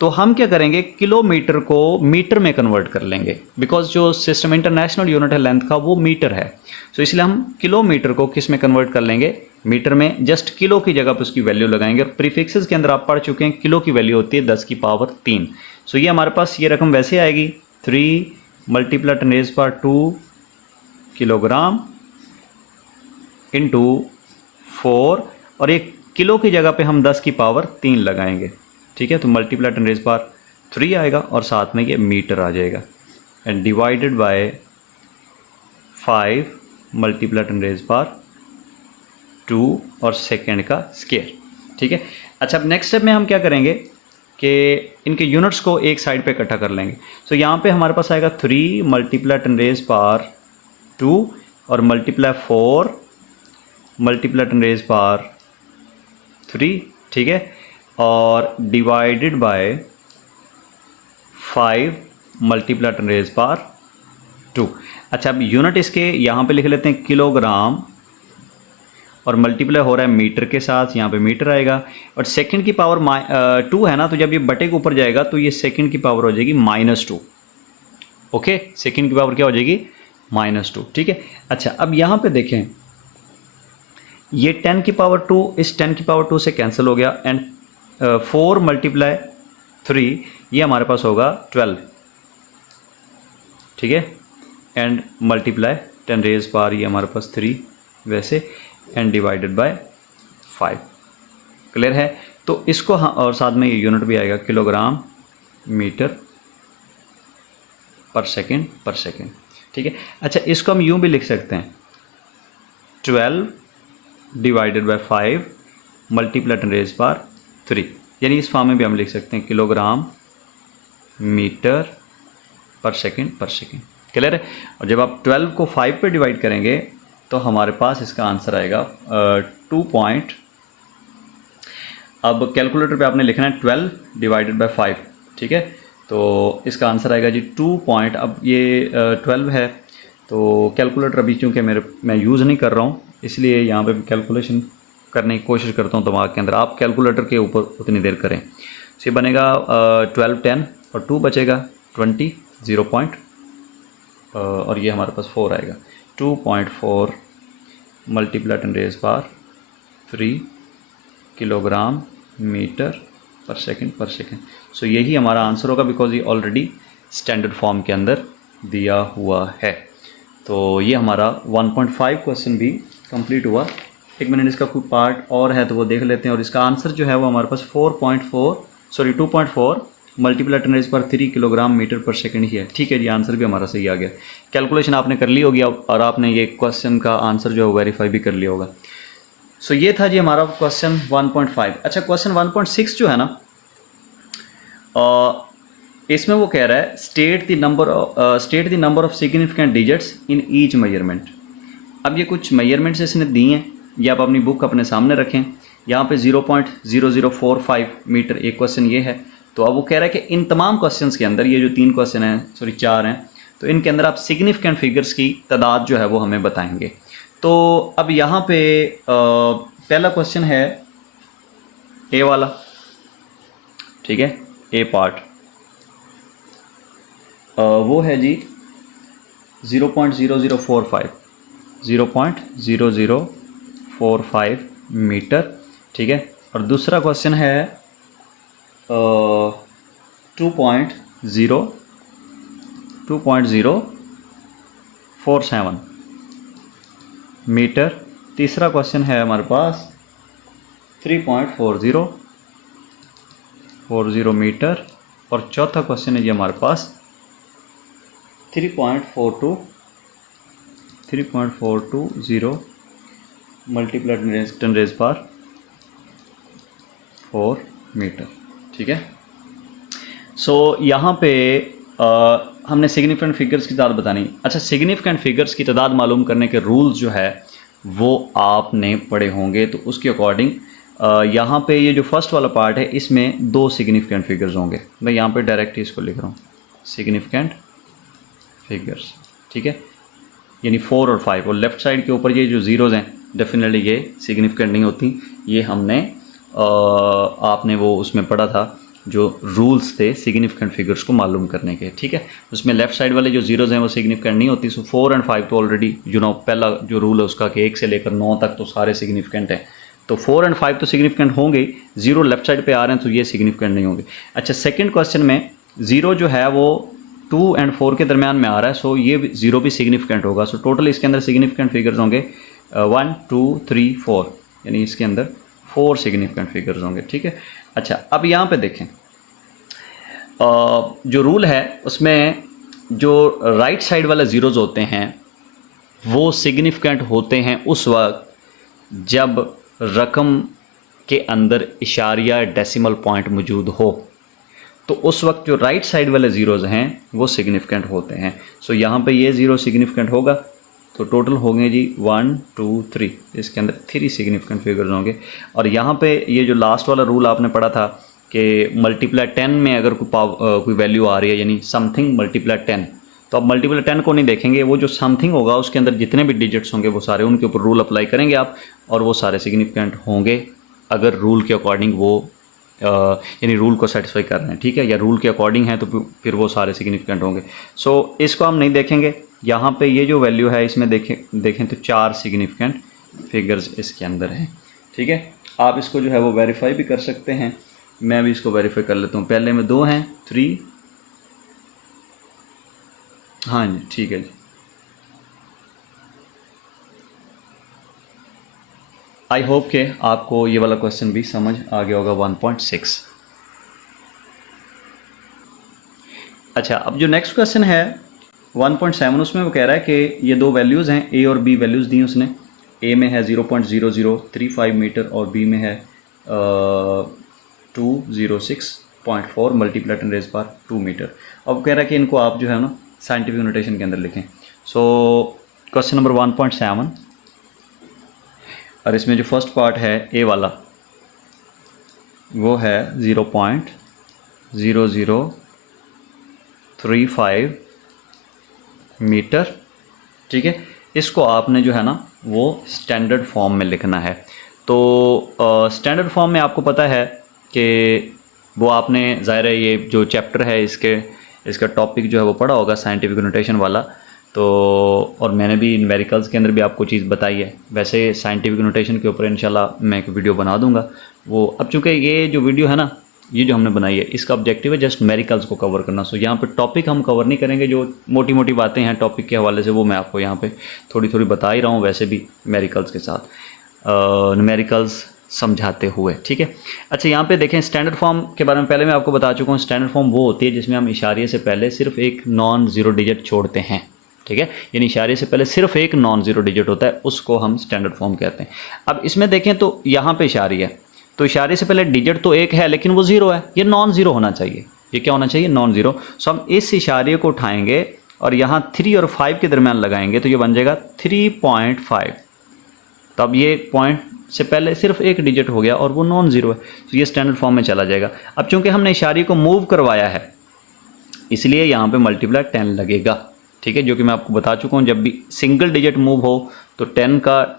तो हम क्या करेंगे, किलोमीटर को मीटर में कन्वर्ट कर लेंगे, बिकॉज जो सिस्टम इंटरनेशनल यूनिट है लेंथ का वो मीटर है। सो इसलिए हम किलोमीटर को किस में कन्वर्ट कर लेंगे, मीटर में जस्ट किलो की जगह पे उसकी वैल्यू लगाएंगे। और प्रीफिक्सेस के अंदर आप पढ़ चुके हैं किलो की वैल्यू होती है 10 की पावर 3। सो ये हमारे पास ये रकम वैसे आएगी 3 मल्टीप्लाई 10⁻² किलोग्राम इंटू 4, और ये किलो की जगह पे हम 10 की पावर 3 लगाएंगे, ठीक है। तो मल्टीप्लाई 10⁻³ आएगा और साथ में ये मीटर आ जाएगा, एंड डिवाइडेड बाय 5 मल्टीप्लाई 10⁻² और सेकेंड का स्क्वायर, ठीक है। अच्छा, अब नेक्स्ट स्टेप में हम क्या करेंगे कि इनके यूनिट्स को एक साइड पे इकट्ठा कर लेंगे। सो यहाँ पे हमारे पास आएगा 3 मल्टीप्लाई 10⁻² और मल्टीप्लाई 4 मल्टीप्लाई 10⁻3, ठीक है, और डिवाइडेड बाय 5 मल्टीप्लाई 10⁻²। अच्छा, अब यूनिट इसके यहाँ पे लिख लेते हैं किलोग्राम, और मल्टीप्लाई हो रहा है मीटर के साथ, यहाँ पे मीटर आएगा। और सेकंड की पावर 2 है ना, तो जब ये बटे के ऊपर जाएगा तो ये सेकंड की पावर हो जाएगी -2। ओके, सेकंड की पावर क्या हो जाएगी? -2, ठीक है। अच्छा, अब यहाँ पे देखें, ये 10 की पावर 2 इस 10 की पावर 2 से कैंसिल हो गया, एंड 4 मल्टीप्लाई 3 ये हमारे पास होगा 12, ठीक है, एंड मल्टीप्लाई 10⁻, ये हमारे पास 3 वैसे, एंड डिवाइडेड बाय 5। क्लियर है? तो इसको और साथ में ये यूनिट भी आएगा किलोग्राम मीटर पर सेकेंड, ठीक है। अच्छा, इसको हम यूँ भी लिख सकते हैं 12 डिवाइडेड बाय 5 मल्टीप्लाई 10⁻3, यानी इस फॉर्म में भी हम लिख सकते हैं किलोग्राम मीटर पर सेकेंड। क्लियर है? और जब आप 12 को 5 पे डिवाइड करेंगे तो हमारे पास इसका आंसर आएगा 2 पॉइंट। अब कैलकुलेटर पे आपने लिखना है 12 डिवाइडेड बाय 5, ठीक है, तो इसका आंसर आएगा जी 2 पॉइंट। अब ये 12 है, तो कैलकुलेटर अभी चूँकि मैं यूज़ नहीं कर रहा हूँ, इसलिए यहाँ पे कैलकुलेशन करने की कोशिश करता हूँ दिमाग के अंदर। आप कैलकुलेटर के ऊपर उतनी देर करें। तो ये बनेगा 12 10 और 2 बचेगा 20 0 पॉइंट, और ये हमारे पास 4 आएगा 2.4 मल्टीप्लाई 10⁻3 किलोग्राम मीटर पर सेकेंड। सो यही हमारा आंसर होगा, बिकॉज ये ऑलरेडी स्टैंडर्ड फॉर्म के अंदर दिया हुआ है। तो ये हमारा 1.5 क्वेश्चन भी कंप्लीट हुआ। एक मिनट, इसका कोई पार्ट और है तो वो देख लेते हैं। और इसका आंसर जो है वो हमारे पास 2.4 मल्टीप्लाई 10⁻³ किलोग्राम मीटर पर सेकंड ही है, ठीक है जी। आंसर भी हमारा सही आ गया। कैलकुलेशन आपने कर ली होगी और आपने ये क्वेश्चन का आंसर जो है वेरीफाई भी कर लिया होगा। सो ये था जी हमारा क्वेश्चन 1.5। अच्छा, क्वेश्चन 1.6 जो है ना, इसमें वो कह रहा है state the number of significant digits in each measurement. अब ये कुछ मेजरमेंट्स इसने दी हैं, ये आप अपनी बुक अपने सामने रखें। यहाँ पे 0.0045 मीटर एक क्वेश्चन ये है। तो अब वो कह रहा है कि इन तमाम क्वेश्चंस के अंदर, ये जो 3 क्वेश्चन हैं, 4 हैं, तो इनके अंदर आप सिग्निफिकेंट फिगर्स की तादाद जो है वो हमें बताएंगे। तो अब यहाँ पे पहला क्वेश्चन है ए वाला, ठीक है, ए पार्ट, वो है जी 0.0045 मीटर, ठीक है। और दूसरा क्वेश्चन है 2.047 मीटर। तीसरा क्वेश्चन है हमारे पास 3.40 मीटर। और चौथा क्वेश्चन है ये हमारे पास 3.420 मल्टीप्लाई 10⁻4 मीटर, ठीक है। सो यहाँ पे हमने सिग्निफिकेंट फिगर्स की तादाद बतानी। अच्छा, सिग्निफिकेंट फिगर्स की तादाद मालूम करने के रूल्स जो है वो आपने पढ़े होंगे। तो उसके अकॉर्डिंग यहाँ पे ये जो फर्स्ट वाला पार्ट है, इसमें 2 सिग्निफिकेंट फिगर्स होंगे। मैं यहाँ पे डायरेक्ट ही इसको लिख रहा हूँ, सिग्निफिकेंट फिगर्स, ठीक है, यानी 4 और 5। और लेफ़्ट साइड के ऊपर ये जो ज़ीरोज़ हैं, डेफिनेटली ये सिग्निफिकेंट नहीं होती। ये हमने आपने वो उसमें पढ़ा था जो रूल्स थे सिग्निफिकेंट फिगर्स को मालूम करने के, ठीक है। उसमें लेफ्ट साइड वाले जो जीरोज़ हैं वो सिग्निफिकेंट नहीं होती। सो 4 और 5 तो ऑलरेडी पहला जो रूल है उसका कि 1 से लेकर 9 तक तो सारे सिग्निफिकेंट हैं, तो 4 और 5 तो सिग्निफिकेंट होंगे, जीरो लेफ्ट साइड पे आ रहे हैं तो ये सिग्निफिकेंट नहीं होंगे। अच्छा, सेकंड क्वेश्चन में जीरो जो है वो 2 और 4 के दरमियान में आ रहा है, सो ये जीरो भी सिग्निफिकेंट होगा। सो टोटल इसके अंदर सिग्निफिकेंट फिगर्स होंगे 1 2 3 4, यानी इसके अंदर 4 सिग्निफिकेंट फिगर्स होंगे, ठीक है। अच्छा, अब यहाँ पे देखें जो रूल है उसमें जो राइट साइड वाले ज़ीरोज़ होते हैं वो सिग्निफिकेंट होते हैं उस वक्त जब रकम के अंदर इशारिया डेसिमल पॉइंट मौजूद हो, तो उस वक्त जो राइट साइड वाले ज़ीरोज़ हैं वो सिग्निफिकेंट होते हैं। सो यहाँ पे ये ज़ीरो सिग्निफिकेंट होगा, तो टोटल होंगे जी 1 2 3, इसके अंदर 3 सिग्निफिकेंट फिगर्स होंगे। और यहाँ पे ये जो लास्ट वाला रूल आपने पढ़ा था कि मल्टीप्लाई 10 में अगर कोई वैल्यू आ रही है, यानी समथिंग मल्टीप्लाई 10, तो अब मल्टीप्लाई 10 को नहीं देखेंगे, वो जो समथिंग होगा उसके अंदर जितने भी डिजिट्स होंगे वो सारे उनके ऊपर रूल अप्लाई करेंगे आप, और वो सारे सिग्निफिकेंट होंगे अगर रूल के अकॉर्डिंग वो यानी रूल को सेटिस्फाई कर रहे हैं, ठीक है, या रूल के अकॉर्डिंग है तो फिर वो सारे सिग्निफिकेंट होंगे। सो इसको हम नहीं देखेंगे। यहाँ पे ये जो वैल्यू है इसमें देखें तो 4 सिग्निफिकेंट फिगर्स इसके अंदर हैं, ठीक है। आप इसको जो है वो वेरीफाई भी कर सकते हैं, मैं भी इसको वेरीफाई कर लेता हूँ। पहले में 2 हैं, 3, हाँ जी ठीक है जी। आई होप कि आपको ये वाला क्वेश्चन भी समझ आ गया होगा 1.6। अच्छा, अब जो नेक्स्ट क्वेश्चन है 1.7, उसमें वो कह रहा है कि ये दो वैल्यूज़ हैं, ए और बी वैल्यूज़ दी उसने। ए में है 0.0035 मीटर और बी में है 206.4 मल्टीप्लाई 10⁻² मीटर। अब कह रहा है कि इनको आप जो है ना साइंटिफिक नोटेशन के अंदर लिखें। सो क्वेश्चन नंबर 1.7, और इसमें जो फर्स्ट पार्ट है ए वाला वो है 0.0035 मीटर, ठीक है। इसको आपने जो है ना वो स्टैंडर्ड फॉर्म में लिखना है। तो स्टैंडर्ड फॉर्म में आपको पता है कि वो आपने ज़ाहिर है ये जो चैप्टर है इसका टॉपिक जो है वो पढ़ा होगा साइंटिफिक नोटेशन वाला, तो और मैंने भी न्यूमेरिकल्स के अंदर भी आपको चीज़ बताई है। वैसे साइंटिफिक नोटेशन के ऊपर इंशाल्लाह मैं एक वीडियो बना दूंगा वो। अब चूँकि ये जो वीडियो है ना, ये जो हमने बनाई है, इसका ऑब्जेक्टिव है जस्ट न्यूमेरिकल्स को कवर करना। सो यहाँ पे टॉपिक हम कवर नहीं करेंगे, जो मोटी मोटी बातें हैं टॉपिक के हवाले से वो मैं आपको यहाँ पे थोड़ी थोड़ी बता ही रहा हूँ, वैसे भी न्यूमेरिकल्स के साथ न्यूमेरिकल्स समझाते हुए, ठीक है। अच्छा, यहाँ पे देखें स्टैंडर्ड फॉर्म के बारे में पहले मैं आपको बता चुका हूँ। स्टैंडर्ड फॉर्म वो होती है जिसमें हम इशारे से पहले सिर्फ एक नॉन ज़ीरो डिजिट छोड़ते हैं, ठीक है, यानी इशारे से पहले सिर्फ एक नॉन ज़ीरो डिजिट होता है, उसको हम स्टैंडर्ड फॉर्म कहते हैं। अब इसमें देखें तो यहाँ पे इशारी है, तो इशारे से पहले डिजिट तो एक है लेकिन वो ज़ीरो है, ये नॉन ज़ीरो होना चाहिए। ये क्या होना चाहिए? Non zero. सो हम इस इशारे को उठाएंगे और यहाँ 3 और 5 के दरमियान लगाएंगे तो ये बन जाएगा 3.5। तो अब ये पॉइंट से पहले सिर्फ एक डिजिट हो गया और वो नॉन ज़ीरो है, तो ये स्टैंडर्ड फॉर्म में चला जाएगा। अब चूँकि हमने इशारे को मूव करवाया है इसलिए यहाँ पे मल्टीप्लाई 10 लगेगा, ठीक है, जो कि मैं आपको बता चुका हूँ। जब भी सिंगल डिजिट मूव हो तो 10 का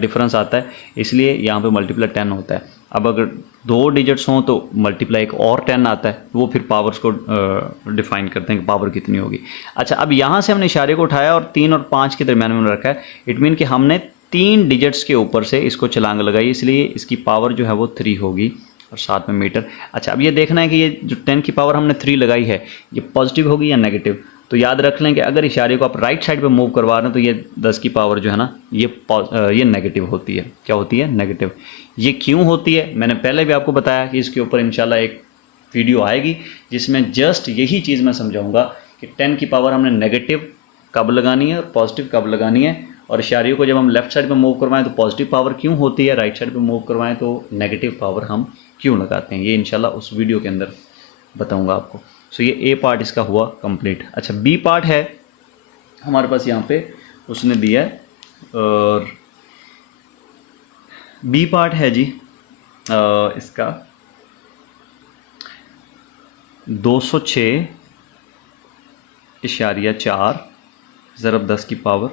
डिफरेंस आता है, इसलिए यहाँ पे मल्टीप्लाई 10 होता है। अब अगर 2 डिजिट्स हों तो मल्टीप्लाई एक और 10 आता है, वो फिर पावर्स को डिफाइन करते हैं कि पावर कितनी होगी। अच्छा, अब यहाँ से हमने इशारे को उठाया और 3 और 5 के दरमियान में रखा है। इट मीन कि हमने 3 डिजिट्स के ऊपर से इसको छलांग लगाई, इसलिए इसकी पावर जो है वो 3 होगी और साथ में मीटर। अच्छा, अब ये देखना है कि ये जो 10 की पावर हमने 3 लगाई है ये पॉजिटिव होगी या नेगेटिव। तो याद रख लें कि अगर इशारे को आप राइट साइड पे मूव करवा रहे हैं तो ये 10 की पावर जो है ना ये नेगेटिव होती है। क्या होती है? नेगेटिव। ये क्यों होती है मैंने पहले भी आपको बताया कि इसके ऊपर इंशाल्लाह एक वीडियो आएगी जिसमें जस्ट यही चीज़ मैं समझाऊंगा कि 10 की पावर हमने नेगेटिव कब लगानी है और पॉजिटिव कब लगानी है, और इशारे को जब हम लेफ्ट साइड पे मूव करवाएं तो पॉजिटिव पावर क्यों होती है, राइट साइड पे मूव करवाएं तो नेगेटिव पावर हम क्यों लगाते हैं। ये इंशाल्लाह उस वीडियो के अंदर बताऊंगा आपको। सो ये ए पार्ट इसका हुआ कंप्लीट। अच्छा, बी पार्ट है हमारे पास, यहाँ पे उसने दिया है, और बी पार्ट है जी इसका 206.4 ज़रब 10 की पावर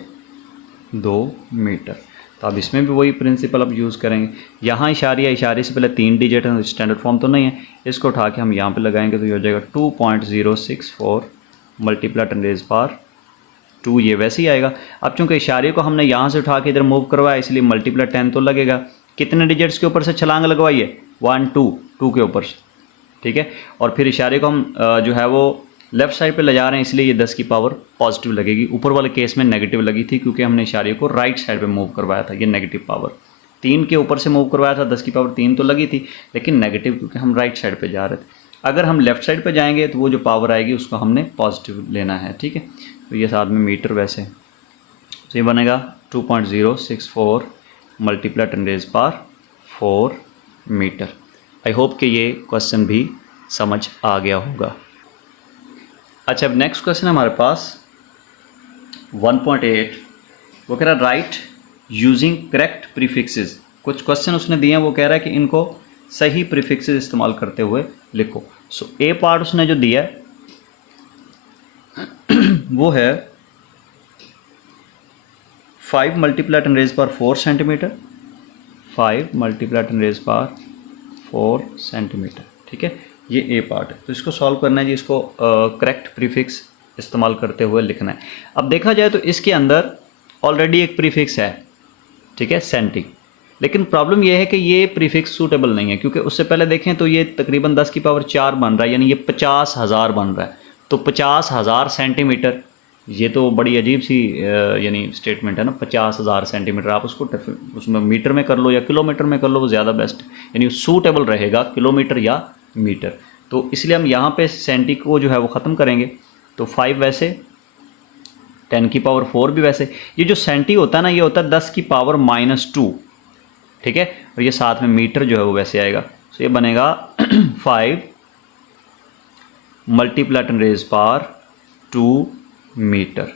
2 मीटर। तो अब इसमें भी वही प्रिंसिपल अब यूज़ करेंगे। यहाँ इशारे से पहले 3 डिजिट है, स्टैंडर्ड फॉर्म तो नहीं है, इसको उठा के हम यहाँ पे लगाएंगे तो ये हो जाएगा 2.064 मल्टीप्लाई 10⁻², ये वैसे ही आएगा। अब चूंकि इशारे को हमने यहाँ से उठा के इधर मूव करवाया इसलिए मल्टीप्लाई 10 तो लगेगा। कितने डिजिट्स के ऊपर से छलांग लगवाइए? 1 2 के ऊपर से, ठीक है। और फिर इशारे को हम जो है वो लेफ़्ट साइड पे ले जा रहे हैं इसलिए ये 10 की पावर पॉजिटिव लगेगी। ऊपर वाले केस में नेगेटिव लगी थी क्योंकि हमने इशारे को राइट साइड पे मूव करवाया था, ये नेगेटिव पावर। 3 के ऊपर से मूव करवाया था, 10 की पावर 3 तो लगी थी लेकिन नेगेटिव क्योंकि हम राइट साइड पे जा रहे थे। अगर हम लेफ़्ट साइड पे जाएंगे तो वो जो पावर आएगी उसको हमने पॉजिटिव लेना है, ठीक है। तो ये साथ में मीटर वैसे तो ये बनेगा 2.064 मल्टीप्लाई 10⁻⁴ मीटर। आई होप कि ये क्वेश्चन भी समझ आ गया होगा। अच्छा, अब नेक्स्ट क्वेश्चन है हमारे पास 1.8, वो कह रहा है राइट यूजिंग करेक्ट प्रीफिक्सेस। कुछ क्वेश्चन उसने दिए हैं, वो कह रहा है कि इनको सही प्रीफिक्सेस इस्तेमाल करते हुए लिखो। सो ए पार्ट उसने जो दिया है वो है 5 मल्टीप्लाई 10⁻⁴ सेंटीमीटर, 5 मल्टीप्लाई 10⁻⁴ सेंटीमीटर, ठीक है। ये ए पार्ट है, तो इसको सॉल्व करना है जी। इसको करेक्ट प्रीफिक्स इस्तेमाल करते हुए लिखना है। अब देखा जाए तो इसके अंदर ऑलरेडी एक प्रीफिक्स है, ठीक है, सेंटी। लेकिन प्रॉब्लम ये है कि ये प्रीफिक्स सूटेबल नहीं है क्योंकि उससे पहले देखें तो ये तकरीबन 10 की पावर 4 बन रहा है, यानी ये 50,000 बन रहा है। तो 50,000 सेंटीमीटर, ये तो बड़ी अजीब सी यानी स्टेटमेंट है ना। 50,000 सेंटीमीटर आप उसको उसमें मीटर में कर लो या किलोमीटर में कर लो, वो ज़्यादा बेस्ट यानी सूटेबल रहेगा, किलोमीटर या मीटर। तो इसलिए हम यहाँ पे सेंटी को जो है वो ख़त्म करेंगे। तो 5 वैसे, 10 की पावर 4 भी वैसे। ये जो सेंटी होता है ना, ये होता है 10 की पावर -2, ठीक है। और ये साथ में मीटर जो है वो वैसे आएगा। तो ये बनेगा 5 मल्टीप्लाई 10⁻² मीटर।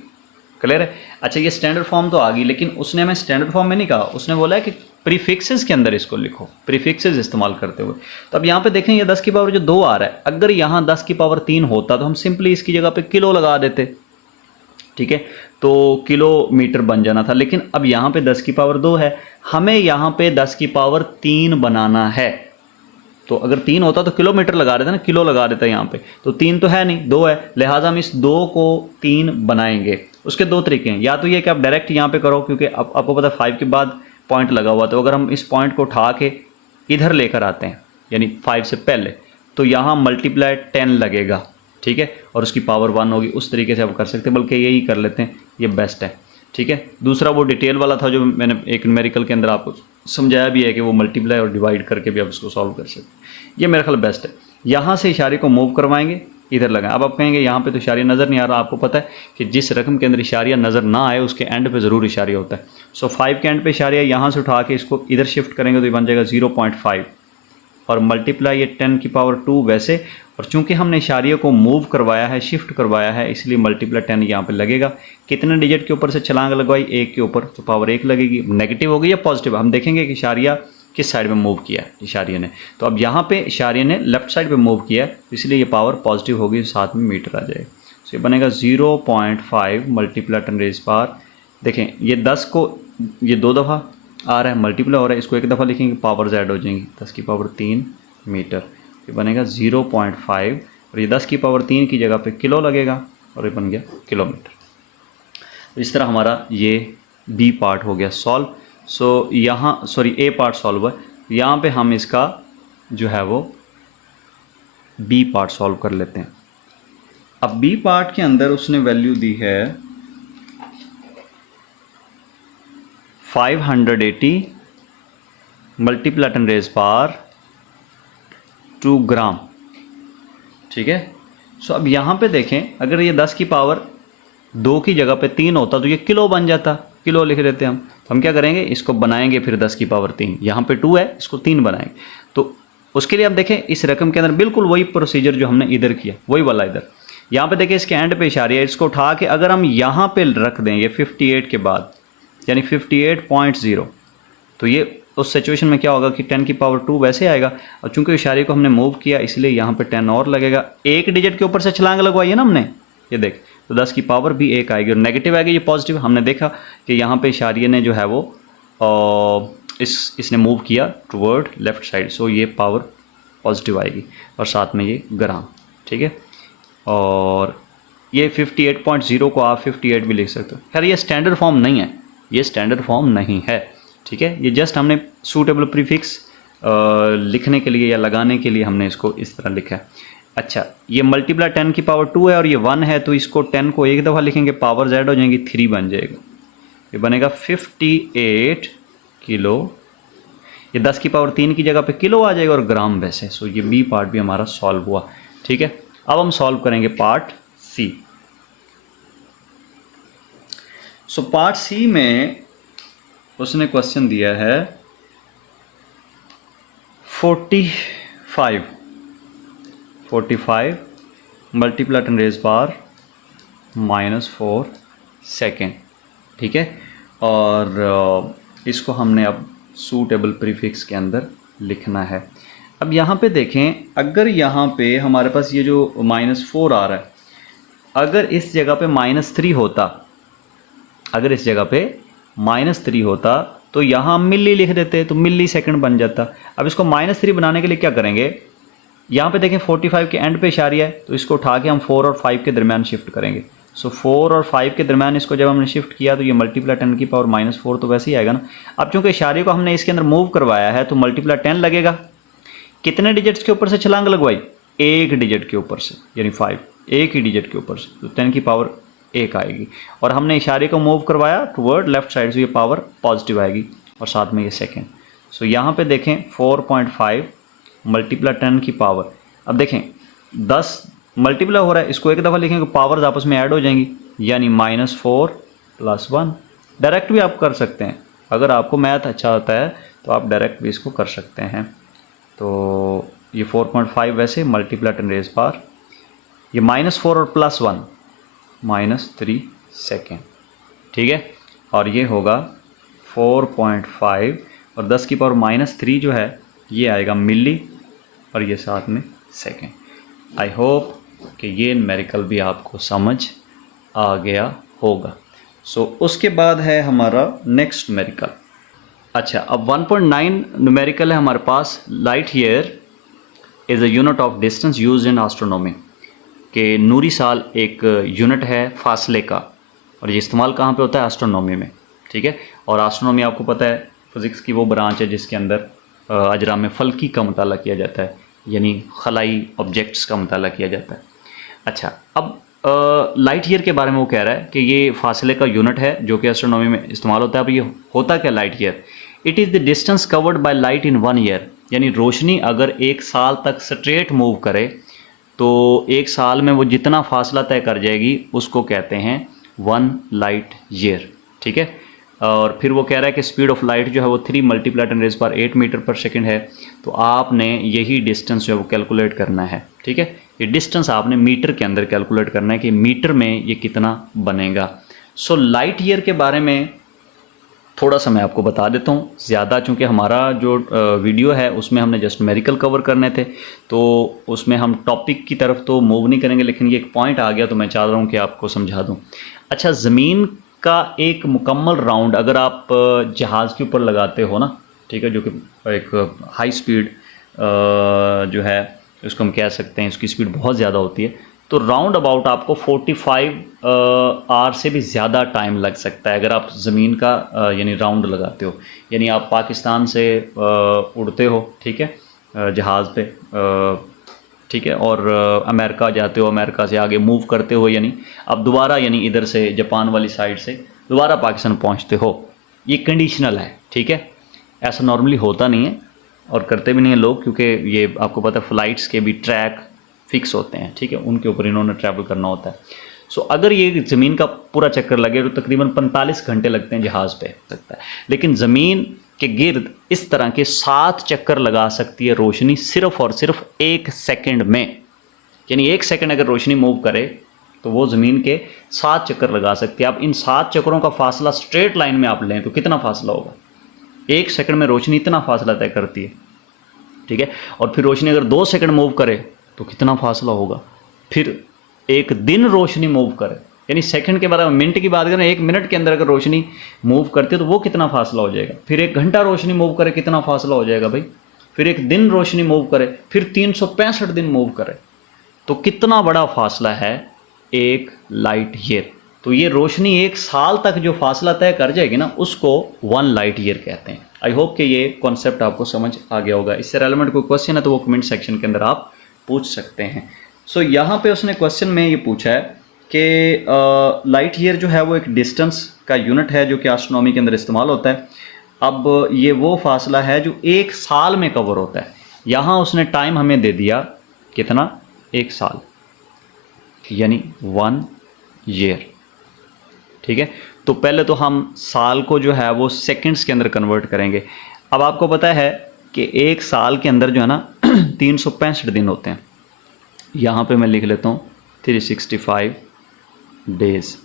क्लियर है? अच्छा, ये स्टैंडर्ड फॉर्म तो आ गई, लेकिन उसने हमें स्टैंडर्ड फॉर्म में नहीं कहा, उसने बोला है कि प्रीफिक्सेस के अंदर इसको लिखो, प्रीफिक्सेस इस्तेमाल करते हुए। तो अब यहाँ पे देखें, ये 10 की पावर जो 2 आ रहा है, अगर यहाँ 10 की पावर 3 होता तो हम सिंपली इसकी जगह पे किलो लगा देते, ठीक है, तो किलोमीटर बन जाना था। लेकिन अब यहाँ पे 10 की पावर 2 है, हमें यहाँ पे 10 की पावर 3 बनाना है। तो अगर 3 होता तो किलोमीटर लगा देते ना, किलो लगा देते यहाँ पे। तो 3 तो है नहीं, 2 है, लिहाजा हम इस 2 को 3 बनाएंगे। उसके 2 तरीके हैं, या तो ये कि आप डायरेक्ट यहाँ पे करो क्योंकि आपको पता है 5 के बाद पॉइंट लगा हुआ, तो अगर हम इस पॉइंट को उठा के इधर लेकर आते हैं यानी 5 से पहले, तो यहाँ मल्टीप्लाई 10 लगेगा, ठीक है, और उसकी पावर 1 होगी। उस तरीके से आप कर सकते हैं, बल्कि यही कर लेते हैं, ये बेस्ट है, ठीक है। दूसरा वो डिटेल वाला था जो मैंने एक न्यूमेरिकल के अंदर आपको समझाया भी है कि वो मल्टीप्लाई और डिवाइड करके भी आप उसको सॉल्व कर सकते हैं। ये मेरा ख्याल बेस्ट है। यहाँ से इशारे को मूव करवाएंगे, इधर लगाएं। अब आप कहेंगे यहाँ पे तो इशारिया नज़र नहीं आ रहा। आपको पता है कि जिस रकम के अंदर इशारिया नज़र ना आए उसके एंड पे ज़रूर इशारिया होता है। सो 5 के एंड पे इशारिया, यहाँ से उठा के इसको इधर शिफ्ट करेंगे तो ये बन जाएगा 0.5 और मल्टीप्लाई ये 10 की पावर 2 वैसे। और चूंकि हमने इशारिया को मूव करवाया है, शिफ्ट करवाया है, इसलिए मल्टीप्लाई 10 यहाँ पे लगेगा। कितने डिजिट के ऊपर से छलांग लगवाई? 1 के ऊपर, तो पावर 1 लगेगी। नेगेटिव होगी या पॉजिटिव, हम देखेंगे कि इशारिया किस साइड में मूव किया है इशारिया ने। तो अब यहाँ पे इशारिया ने लेफ्ट साइड पे मूव किया है, इसलिए ये पावर पॉजिटिव होगी, साथ में मीटर आ जाएगा। तो ये बनेगा 0.5 मल्टीप्लाई 10⁻। देखें ये 10 को ये 2 दफ़ा आ रहा है, मल्टीप्लाई हो रहा है, इसको 1 दफ़ा लिखेंगे, पावर्स ऐड हो जाएंगी। 10 की पावर 3 मीटर, ये बनेगा 0.5 और ये 10 की पावर 3 की जगह पे किलो लगेगा और ये बन गया किलोमीटर। तो इस तरह हमारा ये बी पार्ट हो गया सॉल्व। सो यहाँ ए पार्ट सॉल्व हुआ, यहाँ पे हम इसका जो है वो बी पार्ट सॉल्व कर लेते हैं। अब बी पार्ट के अंदर उसने वैल्यू दी है 580 मल्टीप्लाई 10⁻² ग्राम, ठीक है। सो अब यहाँ पे देखें, अगर ये 10 की पावर 2 की जगह पे 3 होता तो ये किलो बन जाता, किलो लिख देते हम। तो हम क्या करेंगे, इसको बनाएंगे फिर 10 की पावर 3, यहाँ पे 2 है, इसको 3 बनाएंगे। तो उसके लिए आप देखें इस रकम के अंदर बिल्कुल वही प्रोसीजर जो हमने इधर किया, वही वाला इधर। यहाँ पे देखें इसके एंड पे इशारे है, इसको उठा के अगर हम यहाँ पे रख दें ये 58 के बाद यानी 58.0, तो ये उस सिचुएशन में क्या होगा कि 10 की पावर 2 वैसे आएगा। और चूंकि इशारे को हमने मूव किया इसलिए यहाँ पे 10 और लगेगा। 1 डिजिट के ऊपर से छलांग लगवाई है ना हमने, ये देख, तो 10 की पावर भी 1 आएगी और नेगेटिव आएगी, ये पॉजिटिव। हमने देखा कि यहाँ पे इशारिये ने जो है वो इसने मूव किया टुवर्ड लेफ़्ट साइड, सो ये पावर पॉजिटिव आएगी और साथ में ये ग्राम, ठीक है। और ये 58.0 को आप 58 भी लिख सकते हो। खैर ये स्टैंडर्ड फॉर्म नहीं है, ये स्टैंडर्ड फॉर्म नहीं है, ठीक है। ये जस्ट हमने सूटेबल प्रीफिक्स लिखने के लिए या लगाने के लिए हमने इसको इस तरह लिखा है। अच्छा, ये मल्टीप्लाई 10 की पावर 2 है और ये 1 है, तो इसको 10 को एक दफ़ा लिखेंगे, पावर जेड हो जाएंगी, 3 बन जाएगा, ये बनेगा 58 किलो। ये 10 की पावर 3 की जगह पे किलो आ जाएगा और ग्राम वैसे। सो ये बी पार्ट भी हमारा सॉल्व हुआ, ठीक है। अब हम सॉल्व करेंगे पार्ट सी। सो पार्ट सी में उसने क्वेश्चन दिया है 45 मल्टीप्लाई 10 रेज़ पावर -4 सेकेंड, ठीक है। और इसको हमने अब सूटेबल प्रीफिक्स के अंदर लिखना है। अब यहाँ पे देखें, अगर यहाँ पे हमारे पास ये जो -4 आ रहा है, अगर इस जगह पे -3 होता, अगर इस जगह पे -3 होता तो यहाँ मिली लिख देते तो मिली सेकंड बन जाता। अब इसको -3 बनाने के लिए क्या करेंगे, यहाँ पे देखें 45 के एंड पे इशारिया है, तो इसको उठा के हम 4 और 5 के दरमियान शिफ्ट करेंगे। सो 4 और 5 के दरमियान इसको जब हमने शिफ्ट किया तो ये मल्टीप्लाई 10 की पावर -4 तो वैसे ही आएगा ना। अब चूंकि इशारे को हमने इसके अंदर मूव करवाया है तो मल्टीप्लाई 10 लगेगा। कितने डिजिट्स के ऊपर से छलांग लगवाई, एक डिजिट के ऊपर से, यानी 5, एक ही डिजिट के ऊपर से, तो 10 की पावर 1 आएगी। और हमने इशारे को मूव करवाया टुवर्ड लेफ्ट साइड, से ये पावर पॉजिटिव आएगी और साथ में ये सेकेंड। सो यहाँ पे देखें 4.5 मल्टीप्लाई 10 की पावर, अब देखें 10 मल्टीप्लाई हो रहा है, इसको एक दफ़ा लिखेंगे, पावर्स आपस में ऐड हो जाएंगी, यानी -4 + 1। डायरेक्ट भी आप कर सकते हैं, अगर आपको मैथ अच्छा होता है तो आप डायरेक्ट भी इसको कर सकते हैं। तो ये 4.5 वैसे मल्टीप्लाई 10 रेज़ पावर, ये -4 और +1 -3 सेकेंड, ठीक है। और ये होगा 4.5 और 10 की पावर -3 जो है ये आएगा मिली और ये साथ में सेकेंड। आई होप कि ये न्यूमेरिकल भी आपको समझ आ गया होगा। सो उसके बाद है हमारा नेक्स्ट न्यूमेरिकल। अच्छा, अब 1.9 न्यूमेरिकल है हमारे पास। Light year is a unit of distance used in astronomy, कि नूरी साल एक यूनिट है फासले का, और ये इस्तेमाल कहाँ पे होता है, एस्ट्रोनॉमी में, ठीक है। और एस्ट्रोनॉमी आपको पता है फिज़िक्स की वो ब्रांच है जिसके अंदर अजराम फ़ल्की का मुताला किया जाता है, यानी खलाई ऑब्जेक्ट्स का मुताला किया जाता है। अच्छा, अब लाइट ईयर के बारे में वो कह रहा है कि ये फासले का यूनिट है जो कि एस्ट्रोनॉमी में इस्तेमाल होता है। अब ये होता क्या light year, it is the distance covered by light in 1 year, यानी रोशनी अगर 1 साल तक स्ट्रेट मूव करे तो 1 साल में वो जितना फासला तय कर जाएगी उसको कहते हैं 1 लाइट ईयर, ठीक है। और फिर वो कह रहा है कि स्पीड ऑफ लाइट जो है वो 3 मल्टीप्लाई 10 रेज़ पावर 8 मीटर पर सेकंड है। तो आपने यही डिस्टेंस जो है वो कैलकुलेट करना है, ठीक है। ये डिस्टेंस आपने मीटर के अंदर कैलकुलेट करना है कि मीटर में ये कितना बनेगा। सो लाइट ईयर के बारे में थोड़ा सा मैं आपको बता देता हूँ, ज़्यादा चूँकि हमारा जो वीडियो है उसमें हमने जस्ट न्यूमेरिकल कवर करने थे, तो उसमें हम टॉपिक की तरफ तो मूव नहीं करेंगे, लेकिन ये एक पॉइंट आ गया तो मैं चाह रहा हूँ कि आपको समझा दूँ। अच्छा, ज़मीन का एक मुकम्मल राउंड अगर आप जहाज़ के ऊपर लगाते हो ना, ठीक है, जो कि एक हाई स्पीड जो है उसको हम कह सकते हैं, उसकी स्पीड बहुत ज़्यादा होती है, तो राउंड अबाउट आपको 45 आवर से भी ज़्यादा टाइम लग सकता है अगर आप ज़मीन का यानी राउंड लगाते हो। यानी आप पाकिस्तान से उड़ते हो, ठीक है, जहाज़ पे, ठीक है, और अमेरिका जाते हो, अमेरिका से आगे मूव करते हो, यानी अब दोबारा यानी इधर से जापान वाली साइड से दोबारा पाकिस्तान पहुंचते हो। ये कंडीशनल है, ठीक है, ऐसा नॉर्मली होता नहीं है और करते भी नहीं हैं लोग, क्योंकि ये आपको पता है फ़्लाइट्स के भी ट्रैक फिक्स होते हैं, ठीक है, उनके ऊपर इन्होंने ट्रैवल करना होता है। सो अगर ये ज़मीन का पूरा चक्कर लगे तो तकरीबन 45 घंटे लगते हैं जहाज़ पे सकता है, लेकिन ज़मीन के गिर्द इस तरह के 7 चक्कर लगा सकती है रोशनी सिर्फ़ और सिर्फ 1 सेकंड में। यानी 1 सेकंड अगर रोशनी मूव करे तो वो ज़मीन के 7 चक्कर लगा सकती है। आप इन 7 चक्करों का फासला स्ट्रेट लाइन में आप लें तो कितना फासला होगा, 1 सेकंड में रोशनी इतना फासला तय करती है, ठीक है। और फिर रोशनी अगर 2 सेकंड मूव करे तो कितना फासला होगा, फिर 1 दिन रोशनी मूव करे यानी सेकंड के बाद हम मिनट की बात करें, 1 मिनट के अंदर अगर रोशनी मूव करती है तो वो कितना फासला हो जाएगा। फिर 1 घंटा रोशनी मूव करे कितना फासला हो जाएगा भाई। फिर 1 दिन रोशनी मूव करे, फिर 365 दिन मूव करे, तो कितना बड़ा फासला है 1 लाइट ईयर। तो ये रोशनी 1 साल तक जो फासला तय कर जाएगी ना, उसको 1 लाइट ईयर कहते हैं। आई होप कि ये कॉन्सेप्ट आपको समझ आ गया होगा। इससे रेलेवेंट कोई क्वेश्चन है तो वो कमेंट सेक्शन के अंदर आप पूछ सकते हैं। सो यहाँ पे उसने क्वेश्चन में ये पूछा है कि लाइट ईयर जो है वो एक डिस्टेंस का यूनिट है जो कि एस्ट्रोनॉमी के अंदर इस्तेमाल होता है। अब ये वो फासला है जो 1 साल में कवर होता है। यहाँ उसने टाइम हमें दे दिया कितना, 1 साल, यानी 1 ईयर। ठीक है, तो पहले तो हम साल को जो है वो सेकंड्स के अंदर कन्वर्ट करेंगे। अब आपको पता है कि 1 साल के अंदर जो है ना 365 दिन होते हैं। यहाँ पे मैं लिख लेता हूँ 365 डेज।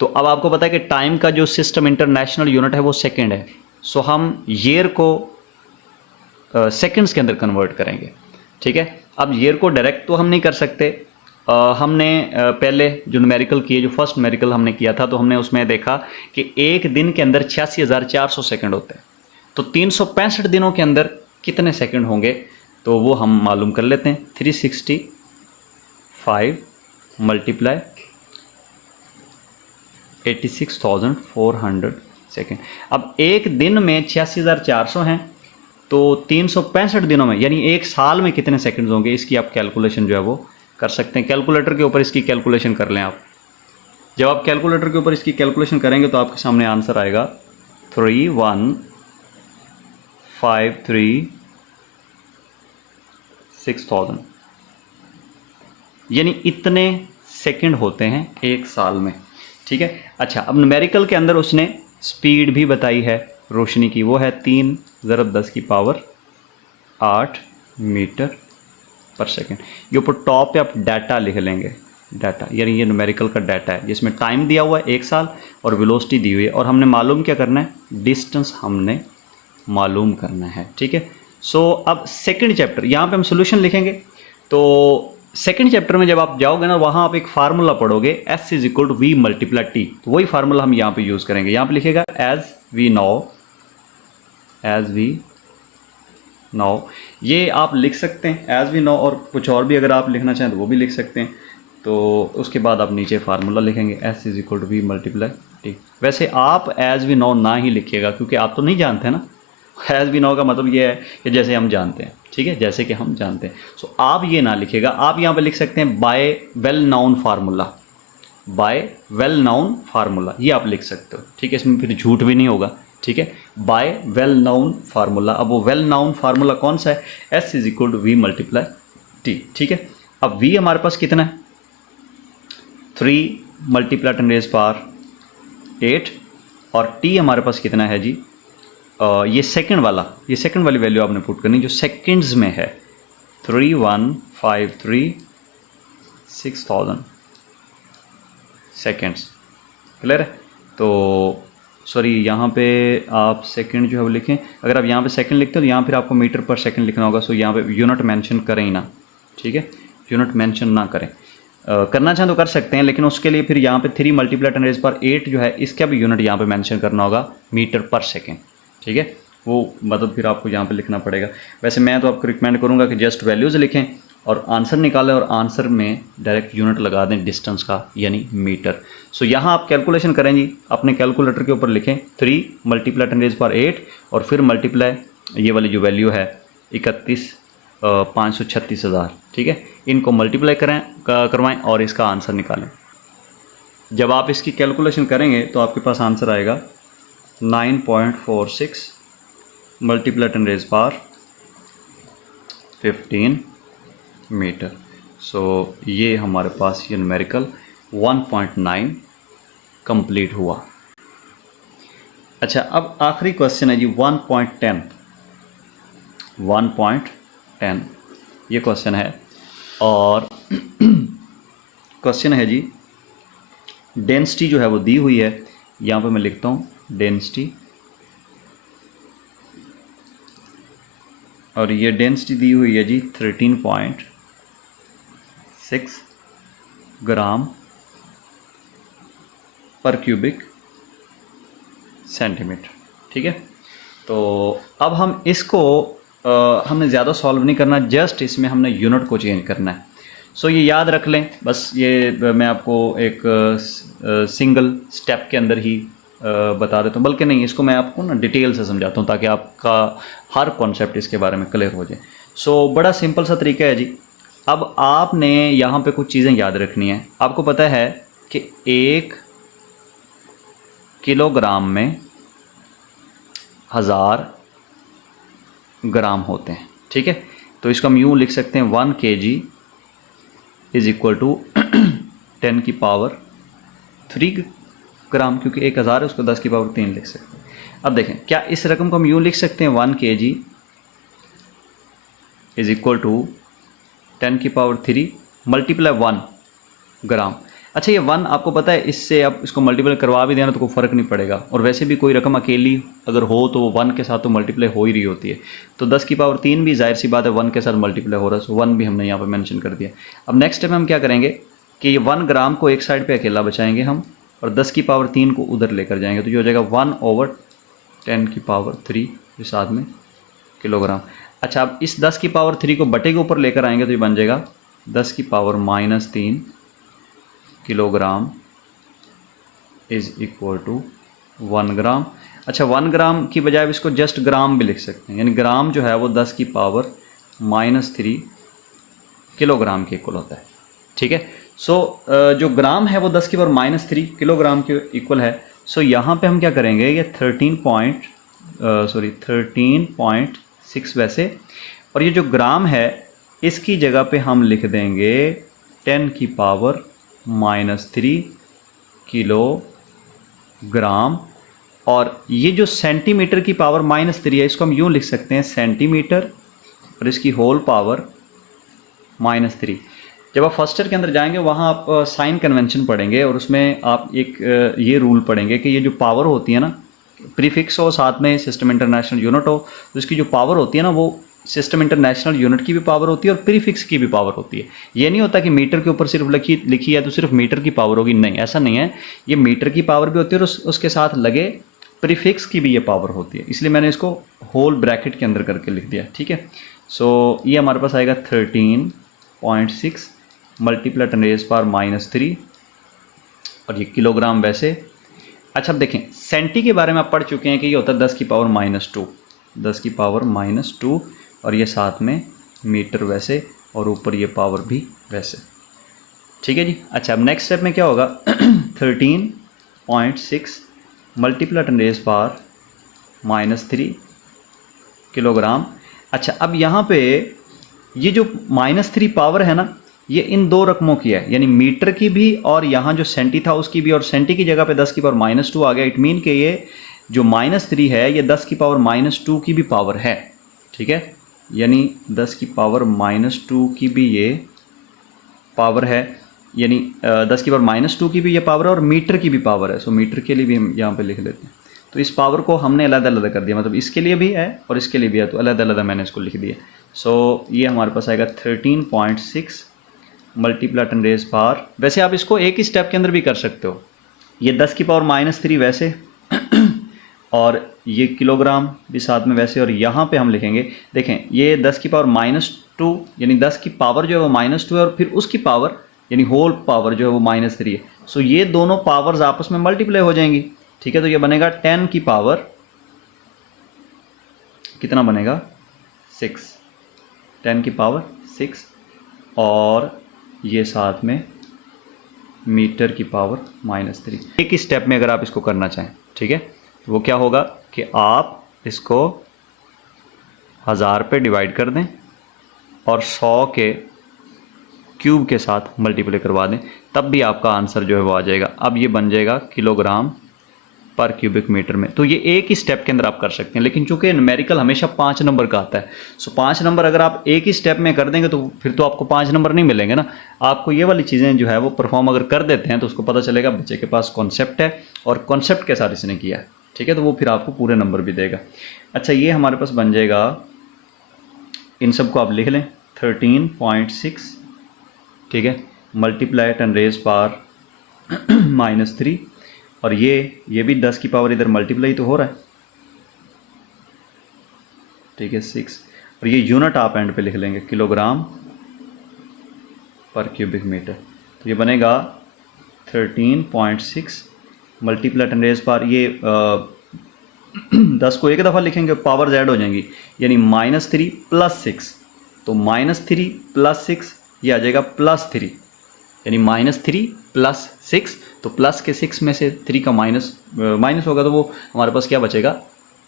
तो अब आपको पता है कि टाइम का जो सिस्टम इंटरनेशनल यूनिट है वो सेकंड है। सो हम ईयर को सेकंड्स के अंदर कन्वर्ट करेंगे। ठीक है, अब ईयर को डायरेक्ट तो हम नहीं कर सकते। हमने पहले जो न्यूमेरिकल किए, जो फर्स्ट न्यूमेरिकल हमने किया था, तो हमने उसमें देखा कि 1 दिन के अंदर 86,400 सेकंड होते हैं। तो 365 दिनों के अंदर कितने सेकंड होंगे, तो वो हम मालूम कर लेते हैं। 365 मल्टीप्लाई 86,400 सेकंड। अब 1 दिन में 86,400 हैं, तो 365 दिनों में यानी 1 साल में कितने सेकंड्स होंगे, इसकी आप कैलकुलेशन जो है वो कर सकते हैं। कैलकुलेटर के ऊपर इसकी कैलकुलेशन कर लें आप। जब आप कैलकुलेटर के ऊपर इसकी कैलकुलेशन करेंगे तो आपके सामने आंसर आएगा 3153,6,000, यानी इतने सेकंड होते हैं 1 साल में। ठीक है, अच्छा, अब न्यूमेरिकल के अंदर उसने स्पीड भी बताई है रोशनी की, वो है 3 × 10⁸ मीटर पर सेकेंड। ये ऊपर टॉप पे आप डाटा लिख लेंगे, डाटा यानी ये न्यूमेरिकल का डाटा है जिसमें टाइम दिया हुआ है 1 साल और वेलोसिटी दी हुई है, और हमने मालूम क्या करना है, डिस्टेंस हमने मालूम करना है। ठीक है, सो अब सेकंड चैप्टर, यहाँ पे हम सोल्यूशन लिखेंगे। तो सेकंड चैप्टर में जब आप जाओगे ना, वहाँ आप एक फार्मूला पढ़ोगे, S = V × T। तो वही फार्मूला हम यहाँ पे यूज़ करेंगे। यहाँ पे लिखेगा एज वी नो, ये आप लिख सकते हैं एज वी नो, और कुछ और भी अगर आप लिखना चाहें तो वो भी लिख सकते हैं। तो उसके बाद आप नीचे फार्मूला लिखेंगे S = V × T। वैसे आप एज वी नो ना ही लिखिएगा, क्योंकि आप तो नहीं जानते ना। एज वी नो का मतलब ये है कि जैसे हम जानते हैं। ठीक है, जैसे कि हम जानते हैं। सो आप ये ना लिखिएगा, आप यहाँ पे लिख सकते हैं बाय वेल नाउन फार्मूला, ये आप लिख सकते हो। ठीक है, इसमें फिर झूठ भी नहीं होगा। ठीक है, बाय वेल नाउन फार्मूला। अब वो वेल नाउन फार्मूला कौन सा है, S = V × T। ठीक है, अब V हमारे पास कितना है, 3 × 10⁸ और T हमारे पास कितना है जी, ये सेकंड वाली वैल्यू आपने पुट करनी जो सेकंड्स में है, 3153,6,000 सेकंड्स। क्लियर है। तो सॉरी, यहाँ पे आप सेकंड जो है वो लिखें। अगर आप यहाँ पे सेकंड लिखते हो तो यहाँ फिर आपको मीटर पर सेकंड लिखना होगा। सो यहाँ पे यूनिट मेंशन करें ही ना। ठीक है, यूनिट मेंशन ना करें। करना चाहें तो कर सकते हैं, लेकिन उसके लिए फिर यहाँ पे 3 × 10⁸ जो है, इसका भी यूनिट यहाँ पे मेंशन करना होगा, मीटर पर सेकेंड। ठीक है, वो मतलब फिर आपको यहाँ पे लिखना पड़ेगा। वैसे मैं तो आपको रिकमेंड करूँगा कि जस्ट वैल्यूज़ लिखें और आंसर निकालें, और आंसर में डायरेक्ट यूनिट लगा दें डिस्टेंस का, यानी मीटर। सो यहाँ आप कैलकुलेशन करें जी, अपने कैलकुलेटर के ऊपर लिखें 3 × 10⁸ और फिर मल्टीप्लाई ये वाली जो वैल्यू है 536,000। ठीक है, इनको मल्टीप्लाई करवाएं और इसका आंसर निकालें। जब आप इसकी कैलकुलेशन करेंगे तो आपके पास आंसर आएगा 9.46 × 10⁻15 मीटर। सो ये हमारे पास ये न्यूमेरिकल 1.9 कंप्लीट हुआ। अच्छा, अब आखिरी क्वेश्चन है जी 1.10 ये क्वेश्चन है, और क्वेश्चन है जी डेंसिटी जो है वो दी हुई है। यहाँ पे मैं लिखता हूँ डेंसिटी, और ये डेंसिटी दी हुई है जी 13.6 ग्राम पर क्यूबिक सेंटीमीटर। ठीक है, तो अब हम इसको हमने ज़्यादा सॉल्व नहीं करना, जस्ट इसमें हमने यूनिट को चेंज करना है। सो ये याद रख लें, बस ये मैं आपको एक सिंगल स्टेप के अंदर ही बता देता हूँ, बल्कि नहीं, इसको मैं आपको ना डिटेल से समझाता हूँ ताकि आपका हर कॉन्सेप्ट इसके बारे में क्लियर हो जाए। सो बड़ा सिंपल सा तरीका है जी। अब आपने यहाँ पे कुछ चीज़ें याद रखनी है। आपको पता है कि 1 किलोग्राम में 1000 ग्राम होते हैं। ठीक है, तो इसको हम यूँ लिख सकते हैं 1 kg इज़ इक्वल टू 10 की पावर 3 ग्राम, क्योंकि 1000 है उसको 10 की पावर 3 लिख सकते हैं। अब देखें, क्या इस रकम को हम यूँ लिख सकते हैं 1 kg इज़ इक्वल टू 10 की पावर 3 मल्टीप्लाई 1 ग्राम। अच्छा, ये 1 आपको पता है, इससे आप इसको मल्टीप्लाई करवा भी देना तो कोई फ़र्क नहीं पड़ेगा, और वैसे भी कोई रकम अकेली अगर हो तो वो 1 के साथ तो मल्टीप्लाई हो ही रही होती है। तो 10 की पावर 3 भी जाहिर सी बात है 1 के साथ मल्टीप्लाई हो रहा है, सो 1 भी हमने यहाँ पर मेंशन कर दिया। अब नेक्स्ट स्टेप में हम क्या करेंगे कि ये 1 ग्राम को एक साइड पे अकेला बचाएंगे हम, और 10 की पावर 3 को उधर लेकर जाएंगे, तो ये हो जाएगा 1/10 की पावर 3 के साथ में किलोग्राम। अच्छा, अब इस 10 की पावर 3 को बटे के ऊपर लेकर आएंगे तो ये बन जाएगा 10 की power -3 kilogram is equal to 1 gram. अच्छा, 1 ग्राम की बजाय इसको जस्ट ग्राम भी लिख सकते हैं, यानी ग्राम जो है वो 10 की पावर -3 किलोग्राम के इक्वल होता है। ठीक है, सो जो ग्राम है वो 10 की पावर -3 किलोग्राम के इक्वल है। सो यहाँ पे हम क्या करेंगे, ये 13.6 वैसे, और ये जो ग्राम है इसकी जगह पे हम लिख देंगे 10 की पावर -3 किलोग्राम, और ये जो सेंटीमीटर की पावर -3 है इसको हम यूँ लिख सकते हैं सेंटीमीटर, और इसकी होल पावर -3। जब आप फर्स्ट ईयर के अंदर जाएंगे वहाँ आप साइन कन्वेंशन पढ़ेंगे, और उसमें आप एक ये रूल पढ़ेंगे कि ये जो पावर होती है ना, प्रीफिक्स हो साथ में सिस्टम इंटरनेशनल यूनिट हो, तो इसकी जो पावर होती है ना वो सिस्टम इंटरनेशनल यूनिट की भी पावर होती है और प्रीफिक्स की भी पावर होती है। ये नहीं होता कि मीटर के ऊपर सिर्फ लिखी है तो सिर्फ मीटर की पावर होगी, नहीं, ऐसा नहीं है। ये मीटर की पावर भी होती है और उसके साथ लगे प्रीफिक्स की भी ये पावर होती है, इसलिए मैंने इसको होल ब्रैकेट के अंदर करके लिख दिया। ठीक है, सो ये हमारे पास आएगा 13.6 मल्टीप्लाई 10⁻³ और ये किलोग्राम वैसे। अच्छा, अब देखें, सेंटी के बारे में आप पढ़ चुके हैं कि ये होता है 10 की पावर -2, 10 की पावर -2, और ये साथ में मीटर वैसे, और ऊपर ये पावर भी वैसे। ठीक है जी। अच्छा, अब नेक्स्ट स्टेप में क्या होगा 13.6 मल्टीप्लाई 10⁻³ किलोग्राम। अच्छा, अब यहाँ पे ये जो -3 पावर है ना, ये इन दो रकमों की है, यानी मीटर की भी और यहाँ जो सेंटी था उसकी भी, और सेंटी की जगह पे 10 की पावर -2 आ गया। इट मीन कि ये जो -3 है ये 10 की पावर -2 की भी पावर है। ठीक है, यानी 10 की पावर -2 की भी ये पावर है, यानी 10 की पावर -2 की भी ये पावर है और मीटर की भी पावर है। सो मीटर के लिए भी हम यहाँ पे लिख लेते हैं। तो इस पावर को हमने अलग-अलग कर दिया, मतलब इसके लिए भी है और इसके लिए भी है, तो अलग-अलग मैंने इसको लिख दिया। सो ये हमारे पास आएगा 13.6 मल्टीप्लाई 10⁻। वैसे आप इसको एक ही स्टेप के अंदर भी कर सकते हो, ये 10 की पावर -3 वैसे और ये किलोग्राम भी साथ में वैसे, और यहाँ पे हम लिखेंगे, देखें ये 10 की पावर -2 यानी 10 की पावर जो है वो -2 है, और फिर उसकी पावर यानी होल पावर जो है वो -3 है। सो ये दोनों पावर्स आपस में मल्टीप्लाई हो जाएंगी। ठीक है, तो ये बनेगा 10 की पावर कितना बनेगा 6, 10 की पावर 6, और ये साथ में मीटर की पावर -3। एक ही स्टेप में अगर आप इसको करना चाहें, ठीक है, तो वो क्या होगा कि आप इसको 1000 पे डिवाइड कर दें और 100 के क्यूब के साथ मल्टीप्लाई करवा दें, तब भी आपका आंसर जो है वो आ जाएगा। अब ये बन जाएगा किलोग्राम पर क्यूबिक मीटर में। तो ये एक ही स्टेप के अंदर आप कर सकते हैं, लेकिन चूंकि न्यूमेरिकल हमेशा 5 नंबर का आता है, सो 5 नंबर अगर आप एक ही स्टेप में कर देंगे तो फिर तो आपको 5 नंबर नहीं मिलेंगे ना। आपको ये वाली चीज़ें जो है वो परफॉर्म अगर कर देते हैं तो उसको पता चलेगा बच्चे के पास कॉन्सेप्ट है और कॉन्सेप्ट के साथ इसने किया है। ठीक है, तो वो फिर आपको पूरे नंबर भी देगा। अच्छा, ये हमारे पास बन जाएगा, इन सबको आप लिख लें 13.6, ठीक है, मल्टीप्लाई 10⁻³ और ये भी 10 की पावर इधर मल्टीप्लाई तो हो रहा है, ठीक है 6, और ये यूनिट आप एंड पे लिख लेंगे किलोग्राम पर क्यूबिक मीटर। तो ये बनेगा 13.6 मल्टीप्लाई 10⁻⁴, ये 10 को एक दफ़ा लिखेंगे पावर ऐड हो जाएंगी, यानी -3 + 6, तो -3 + 6 ये आ जाएगा +3, यानी -3 + 6, तो प्लस के 6 में से 3 का माइनस होगा तो वो हमारे पास क्या बचेगा,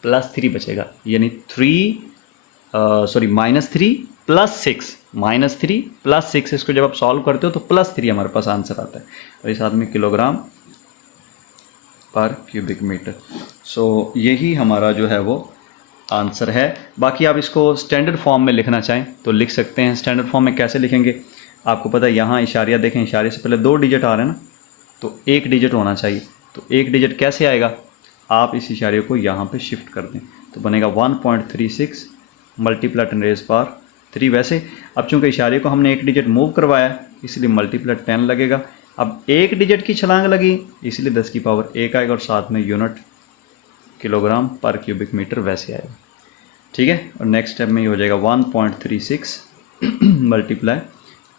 +3 बचेगा, यानी -3 + 6, -3 + 6, इसको जब आप सॉल्व करते हो तो +3 हमारे पास आंसर आता है, और इस साथ में किलोग्राम पर क्यूबिक मीटर। सो यही हमारा जो है वो आंसर है। बाकी आप इसको स्टैंडर्ड फॉर्म में लिखना चाहें तो लिख सकते हैं। स्टैंडर्ड फॉर्म में कैसे लिखेंगे, आपको पता है, यहाँ इशारिया देखें, इशारे से पहले 2 डिजिट आ रहे हैं ना, तो 1 डिजिट होना चाहिए। तो 1 डिजिट कैसे आएगा, आप इस इशारे को यहाँ पे शिफ्ट कर दें, तो बनेगा 1.36 मल्टीप्लाई 10⁻3। वैसे अब चूँकि इशारे को हमने 1 डिजिट मूव करवाया इसलिए मल्टीप्लाई 10 लगेगा। अब 1 डिजिट की छलांग लगी इसलिए 10 की पावर 1 आएगा, और साथ में यूनिट किलोग्राम पर क्यूबिक मीटर वैसे आएगा, ठीक है। और नेक्स्ट स्टेप में ये हो जाएगा 1.36 मल्टीप्लाई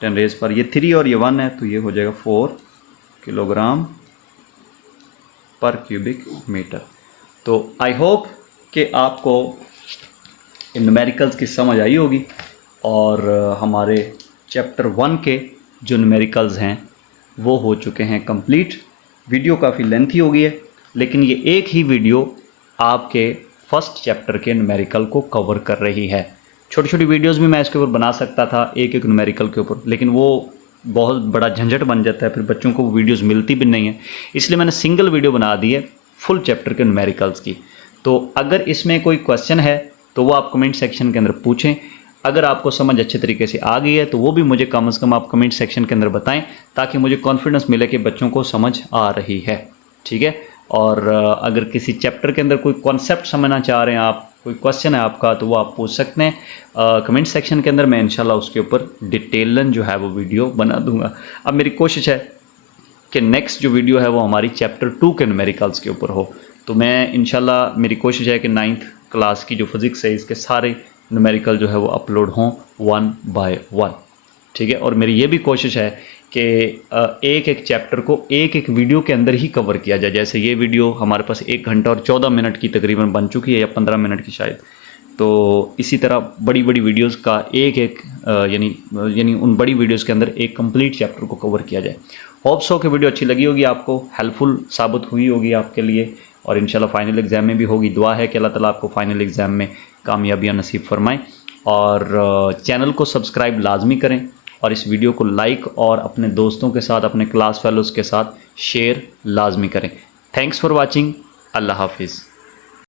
10⁻, ये 3 और ये 1 है तो ये हो जाएगा 4 किलोग्राम पर क्यूबिक मीटर। तो आई होप कि आपको इन न्यूमेरिकल्स की समझ आई होगी, और हमारे चैप्टर 1 के जो न्यूमेरिकल्स हैं वो हो चुके हैं कंप्लीट। वीडियो काफ़ी लेंथी हो गई है, लेकिन ये एक ही वीडियो आपके फर्स्ट चैप्टर के न्यूमेरिकल को कवर कर रही है। छोटी छोटी वीडियोस भी मैं इसके ऊपर बना सकता था एक एक न्यूमेरिकल के ऊपर, लेकिन वो बहुत बड़ा झंझट बन जाता है, फिर बच्चों को वीडियोस मिलती भी नहीं है, इसलिए मैंने सिंगल वीडियो बना दी है फुल चैप्टर के न्यूमेरिकल्स की। तो अगर इसमें कोई क्वेश्चन है तो वो आप कमेंट सेक्शन के अंदर पूछें। अगर आपको समझ अच्छे तरीके से आ गई है तो वो भी मुझे कम से कम आप कमेंट सेक्शन के अंदर बताएं, ताकि मुझे कॉन्फिडेंस मिले कि बच्चों को समझ आ रही है, ठीक है। और अगर किसी चैप्टर के अंदर कोई कॉन्सेप्ट समझना चाह रहे हैं आप, कोई क्वेश्चन है आपका, तो वो आप पूछ सकते हैं कमेंट सेक्शन के अंदर। मैं इंशाल्लाह उसके ऊपर डिटेलन जो है वो वीडियो बना दूंगा। अब मेरी कोशिश है कि नेक्स्ट जो वीडियो है वो हमारी चैप्टर 2 के न्यूमेरिकल्स के ऊपर हो। तो मैं इंशाल्लाह, मेरी कोशिश है कि 9th क्लास की जो फिज़िक्स है इसके सारे न्यूमेरिकल जो है वो अपलोड हों 1 बाय 1, ठीक है। और मेरी ये भी कोशिश है कि एक एक चैप्टर को एक एक वीडियो के अंदर ही कवर किया जाए। जैसे ये वीडियो हमारे पास 1 घंटा और 14 मिनट की तकरीबन बन चुकी है, या 15 मिनट की शायद। तो इसी तरह बड़ी बड़ी वीडियोस का एक एक यानी उन बड़ी वीडियोस के अंदर एक कंप्लीट चैप्टर को कवर किया जाए। होप सो कि वीडियो अच्छी लगी होगी, आपको हेल्पफुल साबित हुई होगी आपके लिए, और इंशाल्लाह फाइनल एग्ज़ाम में भी होगी। दुआ है कि अल्लाह ताला आपको फाइनल एग्ज़ाम में कामयाबियाँ नसीब फरमाएँ। और चैनल को सब्सक्राइब लाजमी करें, और इस वीडियो को लाइक और अपने दोस्तों के साथ, अपने क्लास फेलोज़ के साथ शेयर लाजमी करें। Thanks for watching. अल्लाह हाफिज़।